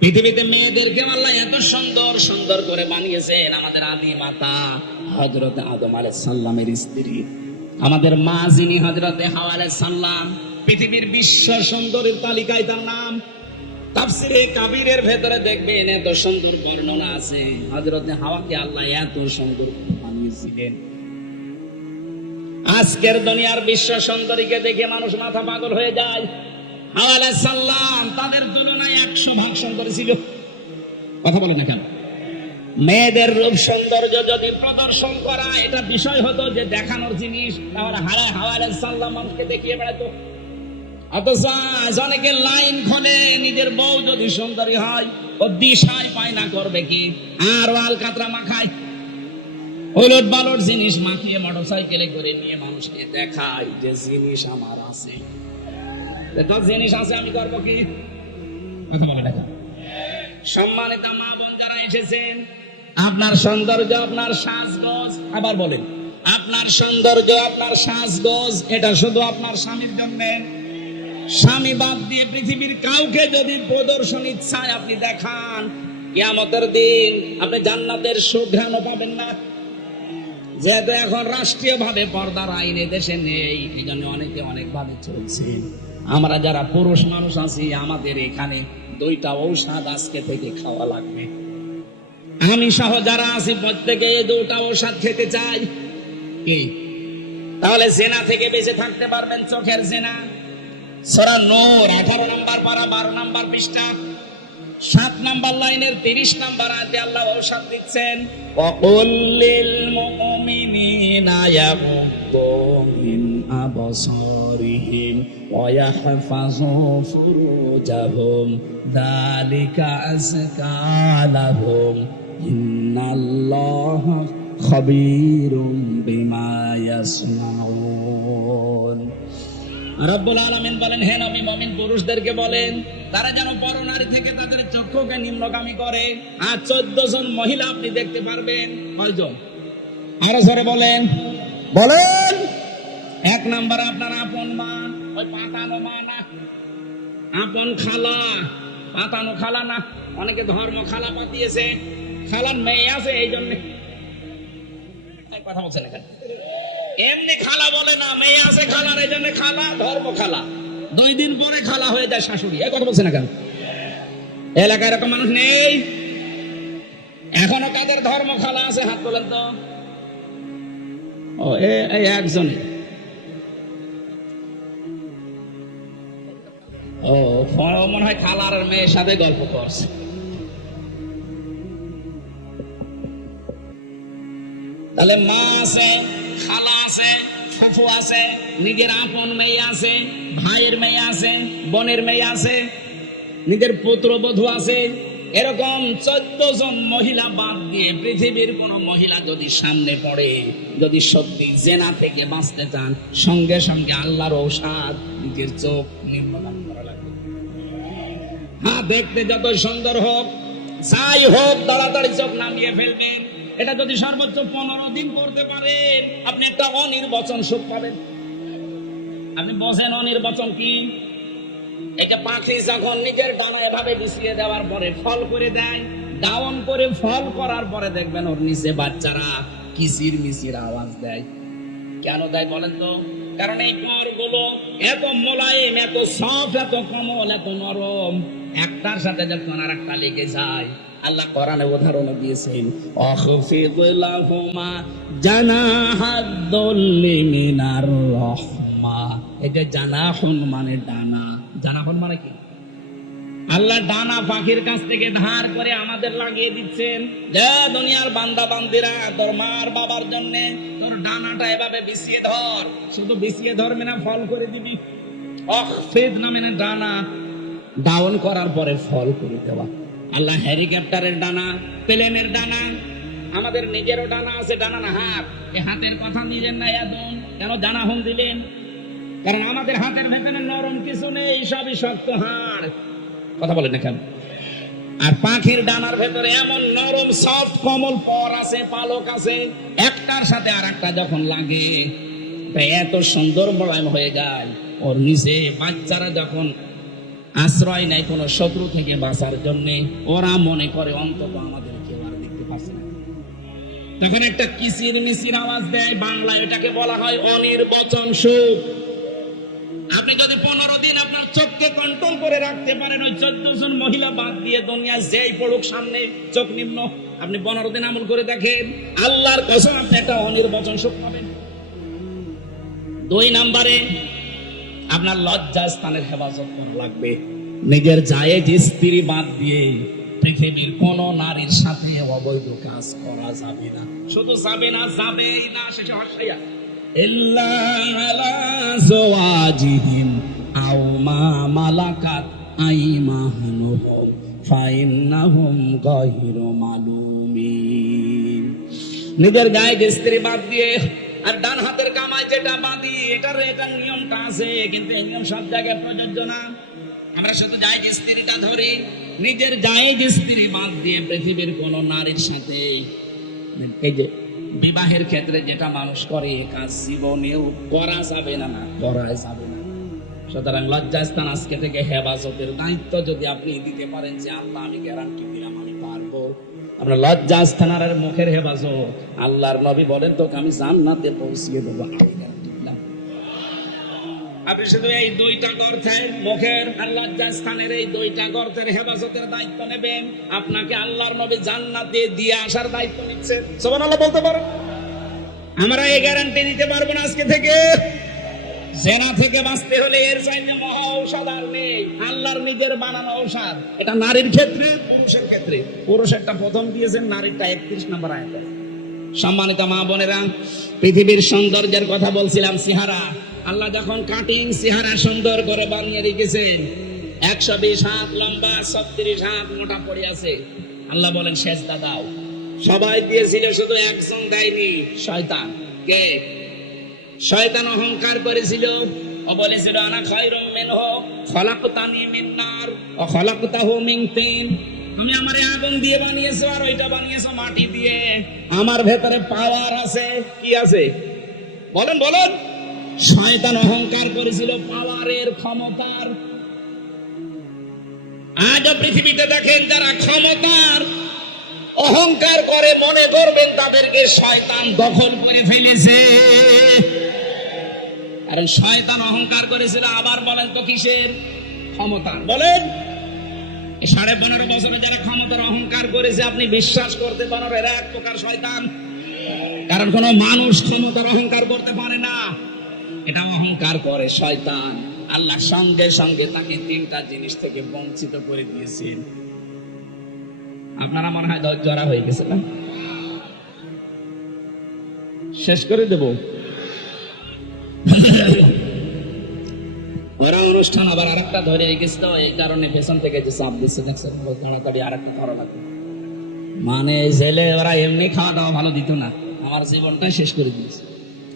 পৃথিবীতে মেয়েদেরকে আল্লাহ এত সুন্দর সুন্দর করে বানিয়েছেন। আমাদের আদি মাতা হযরত আদম আলাইহিস সালামের স্ত্রী, আমাদের মা যিনি হযরতে হাওয়া আলাইহিস সালাম, পৃথিবীর বিশ্ব সুন্দরীর তালিকায় তার নাম। তাফসীরে কাবীরের ভেতরে দেখবেন এত সুন্দর বর্ণনা আছে, হযরতে হাওয়াকে আল্লাহ এত সুন্দর বানিয়েছিলেন। আজকের দুনিয়ার বিশ্ব সুন্দরীকে দেখে মানুষ মাথা পাগল হয়ে যায়। হাওয়া আলাইহিস সালাম তাদের তুলনায় 100 ভাগ সুন্দরী ছিল। কথা বলেন না কেন? মেয়েদের রূপ সৌন্দর্য যদি প্রদর্শন করা এটা বিষয় হতো যে দেখানোর জিনিস, তাহলে হাওয়া আলাইহিস সালাম মানুষকে দেখিয়ে বেড়াতো। অথচ অনেকে লাইন খোলে, নিজের বউ যদি সুন্দরী হয় ও দিশায় পায়না করবে কি, আর আলকাতরা মাখায়, ওলট পালট জিনিস মাখিয়ে মোটরসাইকেলে করে নিয়ে মানুষকে দেখায় যে জিনিস আমার আছে। জিনিস আছে, আমি করবো কি? কথা বলে দেখা। সম্মানিত মা বোন যারা এসেছেন, আপনার সৌন্দর্য আপনার সাজগোজ, আবার বলেন আপনার সৌন্দর্য আপনার সাজগোজ এটা শুধু আপনার স্বামীর জন্য। স্বামী বাদ দিয়ে পৃথিবীর কাউকে যদি প্রদর্শন ইচ্ছায় আপনি দেখান, কিয়ামতের দিন আপনি জান্নাতের সুঘ্রাণ পাবেন না। যেহেতু এখন রাষ্ট্রীয় ভাবে পর্দার আইন দেশে নেই, এই জন্য অনেকে অনেকভাবে চলছে। আমরা যারা পুরুষ মানুষ আছি, আমাদের এখানে 2টা ঔষধ আজকে থেকে খাওয়া লাগবে। আমি সহ যারা আছি প্রত্যেকে এই 2টা ঔষধ খেতে চাই। কি? তাহলে জেনা থেকে বেঁচে থাকতে পারবেন। চোখের জেনা, সূরা নূর 18 নম্বর পারা 12 নম্বর পৃষ্ঠা 7 নম্বর লাইনের 30 নম্বর আয়াতে আল্লাহ ঔষধ দিচ্ছেন, ওয়াকুল লিল মুমিনিনা ইয়াগুদ্দু মিন আবসারিহিম ওয়া ইয়াহফাযু ফুরুজাহুম যালিকা আযকা লাহুম ইন্নাল্লাহা খাবীরুম বিমা ইয়াসনাউন। রব্বুল আলামিন বলেন, হে নবী মুমিন পুরুষদেরকে বলেন তারা যেন পরনারী থেকে তাদের চক্ষুকে নিম্নগামী করে। আর 14 জন মহিলা আপনি দেখতে পারবেন। কয়জন? আরো জোরে বলেন, বলেন। 1 নাম্বার আপনার আপন মা, ওই পাতানো মা না, আপন খালা। পাতানো খালা না, অনেকে ধর্ম খালা পাতিয়েছে, খালার মেয়ে আছে এই জন্য কথা বলছেন এখানে। এমনি খালা বলে না, মেয়ে আছে খালার, এই জন্য খালা, ধর্ম খালা। 2 দিন পরে খালা হয়ে যায় শাশুড়ি। এই কথা বলছে না কেন? এলাকায় এরকম মানুষ নেই? এখনো কাদের ধর্ম খালা আছে হাত তোলেন তো। ও এই একজনই। ও মনে হয় খালার মেয়ের সাথে গল্প করছে। তাহলে মা আছে, খালা আছে, ফুফু আছে, নিজের আপন মেয়ে আছে, ভাইয়ের মেয়ে আছে, বোনের মেয়ে আছে, নিজের পুত্রবধূ আছে। এরকম 14 জন মহিলা বাদ দিয়ে পৃথিবীর কোন মহিলা যদি সামনে পড়ে, যদি সত্যি জেনা থেকে বাঁচতে চান, সঙ্গে সঙ্গে আল্লাহর ঔষধ নিজের চোখ নিম্নগামী করা লাগবে। হ্যাঁ, দেখতে যত সুন্দর হোক, যাই হোক, তাড়াতাড়ি চোখ নামিয়ে ফেলবেন। এটা যদি সর্বোচ্চ 15 দিন করতে পারেন, আপনি একটা অনির্বচন সুখ পাবেন। আপনি বোঝেন অনির্বচন কি? এটা পাখি যখন নিজের ডানা এভাবে বিছিয়ে দেওয়ার পরে ফল করে দেয়, ডাউন করে ফল করার পরে দেখবেন ওর নিচে বাচ্চারা কিচির মিচির আওয়াজ দেয়। কেন দেয় বলেন তো? কারণ এই পরগুলো এত মোলায়েম, এত সফট, এত কোমল, এত নরম, একটার সাথে যখন আর একটা লেগে যায়, আল্লাহ কোরআনে উদাহরণ দিয়েছেন, আখফিদ লাহুমা জানাহাদ-দুল্লি মিনার রাহমা। এই যে জানাহুন মানে ডানা, জানাহুন মানে কি? আল্লাহ ডানা পাখির কাছ থেকে ধার করে আমাদের লাগিয়ে দিচ্ছেন, যে দুনিয়ার বান্দা বান্দিরা তোর মার বাবার জন্য তোর ডানাটা এভাবে বিছিয়ে ধর। শুধু বিছিয়ে ধরবে না, ফল করে দিবি। আখফিদ না মানে ডানা ডাউন করার পরে ফল করে দেওয়া। আল্লাহ হেলিকপ্টারের ডানা, প্লেনের ডানা, আমাদের নিজেরও ডানা আছে। ডানা না হাত, এই হাতের কথা নিজের না এদন কেন ডানা হুম দিলেন? কারণ আমাদের হাতের ভেতরে নরম কিছু নেই, সবই শক্ত হাড়। কথা বলেন না কেন? আর পাখির ডানার ভেতরে এমন নরম সফট কোমল পর আছে, পালক আছে, একটার সাথে আর একটা যখন লাগে এত সুন্দর মোলায়েম হয়ে যায়। ওর নিচে বাচ্চারা যখন আশ্রয় নেয় কোন শত্রু থেকে বাঁচার জন্য। ওরা মনে করে অন্তত আমাদের কেউ আর দেখতে পাচ্ছে না, তখন একটা কিচির মিচির আওয়াজ দেয়। বাংলায় এটাকে বলা হয় অনির্বচন সুখ। আপনি যদি 15 দিন আপনার চোখকে কন্ট্রোল করে রাখতে পারেন, ওই 14 জন মহিলা বাদ দিয়ে দুনিয়া যেই পড়ুক সামনে চোখ নিম্ন, আপনি 15 দিন আমল করে দেখেন, আল্লাহর কসম আপনি একটা অনির্বচন সুখ পাবেন। 2 নম্বরে আপনার লজ্জা স্থানের হেফাজত করা লাগবে। নিজের জায়েজ স্ত্রী বাদ দিয়ে পৃথিবীর কোন নারীর সাথে অবৈধ কাজ করা যাবে না। শুধু যাবে না, যাবেই না, শেষে হর্ষিয়া ইল্লা আলা যাওয়াজিহিম আও মা মালাকাত আইমানুহুম ফাইন্নাহুম গায়রু মালুমিন। নিজের জায়েজ স্ত্রী বাদ দিয়ে আর ডান হাতের কামাই যেটা বাদি, এটার নিয়মটা আছে, কিন্তু এই নিয়ম সব জায়গায় প্রযোজ্য না। আমরা শুধু জায়েজ স্ত্রীটা ধরি, নিজের জায়েজ স্ত্রী বাদ দিয়ে পৃথিবীর কোন নারীর সাথে, এই যে বিবাহের ক্ষেত্রে যেটা মানুষ করে, এ কাজ জীবনেও করা যাবে না, করা যাবে না। সুতরাং লজ্জাস্থান আজকে থেকে হেফাজতের দায়িত্ব যদি আপনি দিতে পারেন যে আল্লাহ আমি গ্যারান্টি দিলাম আমি পারবো, আমরা লজ্জাস্থানের মুখের হেফাজত, আল্লাহর নবী বলেন তোকে আমি জান্নাতে পৌঁছিয়ে দেবো, আমি গ্যারান্টি দিলাম। আপনি শুধু এই 2টা গর্তের মুখের আর লজ্জাস্থানের এই 2টা গর্তের হেফাজতের দায়িত্ব নেবেন, আপনাকে আল্লাহর নবী জান্নাতে দিয়ে আসার দায়িত্ব নিচ্ছেন। সুবহানাল্লাহ বলতে পারেন? আমরা এই গ্যারান্টি দিতে পারবো না আজকে থেকে। জেনা থেকে বাঁচতে হলে এর চাইতে মহা ঔষধ আর নেই, আল্লাহর নিজের বানানো ঔষধ। এটা নারীর ক্ষেত্রে, পুরুষের ক্ষেত্রে। পুরুষেরটা প্রথম দিয়েছেন, নারীরটা 31 নম্বর আয়াতে। সম্মানিত মা বোনেরা, পৃথিবীর সৌন্দর্যের কথা বলছিলাম, চেহারা। আল্লাহ যখন কাটিং চেহারা সুন্দর করে বানিয়ে রেখেছেন, 120 হাত লম্বা, 36 হাত মোটা পড়ে আছে। আল্লাহ বলেন সেজদা দাও। সবাই দিয়েছিল, শুধু একজন দেয়নি, শয়তান। কে? শয়তান অহংকার করেছিল, ও বলেছিল আনা খায়রুম মিনহু খলাকতানি মিন নার ওয়া খলাকতাহু মিন তিন। তুমি আমারে আগুন দিয়ে বানিয়েছো আর ওইটা বানিয়েছো মাটি দিয়ে। আমার ভেতরে পাওয়ার আছে। কি আছে বলেন বলেন? শয়তান অহংকার করেছিল পাওয়ারের, ক্ষমতার। আজ পৃথিবীতে দেখেন যারা ক্ষমতার অহংকার করে, মনে করবেন তাদেরকে শয়তান দখল করে ফেলেছে। কারণ শয়তান অহংকার করেছিল। আবার বলেন তো কিসের? ক্ষমতা। বলেন 15.5 বছরে যারা ক্ষমতার অহংকার করেছে, আপনি বিশ্বাস করতে পারেন এরা এক প্রকার শয়তান। কারণ কোন মানুষ ক্ষমতার অহংকার করতে পারে না, এটা অহংকার করে শয়তান। আল্লাহ সঙ্গে সঙ্গে তাকে 3টা জিনিস থেকে বঞ্চিত করে দিয়েছেন। আপনারা মনে হয় জড়া হয়ে গেছে না? শেষ করে দেব। ওরা অনুষ্ঠান আবার আরেকটা ধরে রেখেছিল, এই কারণে পেছন থেকে যে চাপ দিচ্ছে দেখছেন, তাড়াতাড়ি আরেকটা করা লাগবে। মানে জেলে ওরা এমনি খাওয়া দাওয়া ভালো দিত না, আমার জীবনটাই শেষ করে দিয়েছে।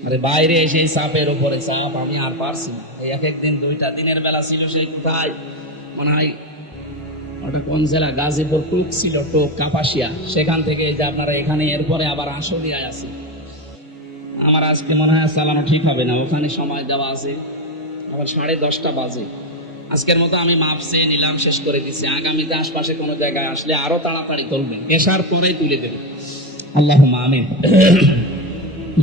আরে বাইরে এসে চাপের উপরে চাপ, আমি আর পারছি না। এই এক দিন 2টা দিনের বেলা ছিল, সেই কোথায় মনে হয় ওটা কোন জেলা, গাজীপুর টুক ছিল, টুক কাপাসিয়া। সেখান থেকে এই যে আপনারা এখানে, এরপরে আবার আশুলিয়ায় আছে। আমার আজকে মনে হয় চালানো ঠিক হবে না, ওখানে সময় দেওয়া আছে, আবার 10:30 বাজে। আজকের মতো আমি মাপ চেয়ে নিলাম, শেষ করে দিচ্ছি। আগামীতে আশপাশে কোনো জায়গায় আসলে আরো তাড়াতাড়ি করবেন, এসার পরেই তুলে দেবেন। আল্লাহুম্মা আমিন।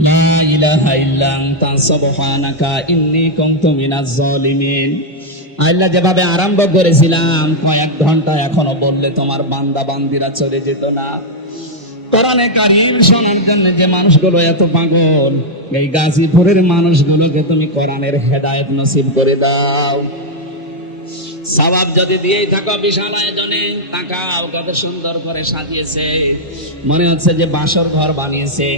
লা ইলাহা ইল্লা আনতা সুবহানাকা ইন্নী কুনতু মিনাজ জালিমিন। আল্লাহ যেভাবে আরম্ভ করেছিলাম, কয়েক ঘন্টা এখনো বললে তোমার বান্দা বান্দিরা চলে যেত না। কোরআনে কারীম শোনার জন্য যে মানুষগুলো এত পাগল, এই গাজীপুরের মানুষগুলোকে তুমি কোরআনের হেদায়েত নসিব করে দাও। সওয়াব যদি দিয়েই থাকো, বিশাল আয়োজনে তাকাও কত সুন্দর করে সাজিয়েছে, মনে হচ্ছে যে বাসর ঘর বানিয়েছে।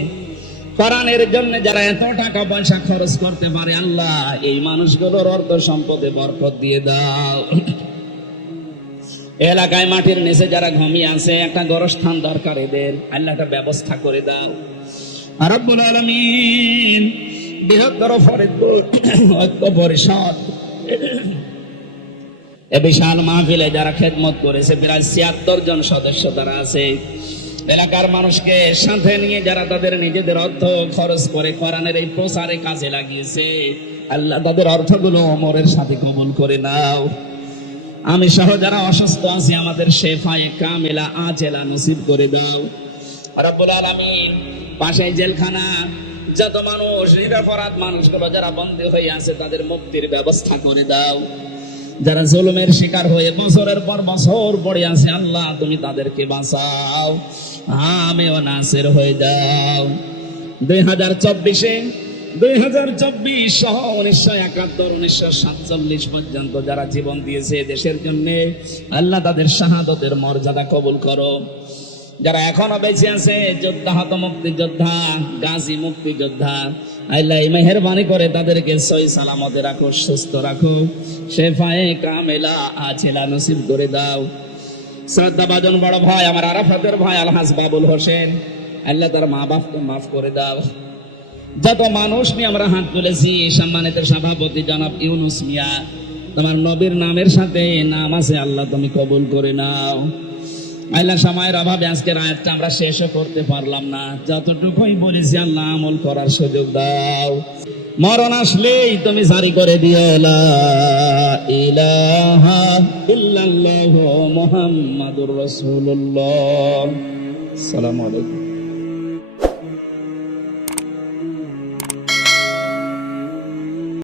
কোরআনের জন্য যারা এত টাকা পয়সা খরচ করতে পারে, আল্লাহ এই মানুষগুলোর অর্থ সম্পদে বরকত দিয়ে দাও। এলাকায় মাটির নিচে যারা ঘুমিয়ে আছে, একটা গোরস্থান দরকার এদের, আল্লাহ একটা ব্যবস্থা করে দাও। রব্বুল আলামিন বৃহত্তর ফরিদপুর ঐক্য পরিষদ এ বিশাল মাহফিলে যারা খেদমত করেছে, প্রায় 76 জন সদস্য তারা আছে। এলাকার মানুষকে সাথে নিয়ে যারা তাদের নিজেদের অর্থ খরচ করে কোরআনের এই প্রচারে কাজে লাগিয়েছে, আল্লাহ তাদের অর্থগুলো ওমরের সাথে কবুল করে নাও। আমি সহ যারা অসুস্থ আছি আমাদের শেফায়ে কামেলা আজেলা নসিব করে দাও রব্বুল আলামিন। পাশে জেলখানা, যত মানুষ নিরপরাধ মানুষগুলো যারা বন্দী হয়ে আছে তাদের মুক্তির ব্যবস্থা করে দাও। যারা জুলুমের শিকার হয়ে বছরের পর বছর পড়ে আছে আল্লাহ তুমি তাদেরকে বাঁচাও, আমিও নাসির হয়ে যাও। 2024 সহ 1971, 1947 পর্যন্ত যারা জীবন দিয়েছে দেশের জন্য আল্লাহ তাদের শাহাদতের মর্যাদা কবুল করো। যারা এখনো বেঁচে আছে যোদ্ধা, হত মুক্তিযোদ্ধা, গাজী মুক্তিযোদ্ধা, আল্লাহ মেহেরবানি করে তাদেরকে সহি সালামতে রাখো, সুস্থ রাখো, শেফায়ে কামেলা আজেলা নসিব করে দাও। শ্রদ্ধাভাজন বড় ভাই আমার আরাফাতের ভাই আলহাজ বাবুল হোসেন, আল্লাহ তার মা বাপকে মাফ করে দাও। যত মানুষ নিয়ে আমরা হাত তুলেছি, সম্মানিত সভাপতি জনাব ইউনুস মিয়া, তোমার নবীর নামের সাথে নাম আছে আল্লাহ তুমি কবুল করে নাও। আল্লাহ সময়ের অভাবে আজকের আয়াতটা আমরা শেষও করতে পারলাম না, যতটুকুই বলেছি আল্লাহ আমল করার সুযোগ দাও। মরণ আসলেই তুমি জারি করে দিও লা ইলাহা ইল্লাল্লাহু মুহাম্মাদুর রাসূলুল্লাহ। আসসালামু আলাইকুম।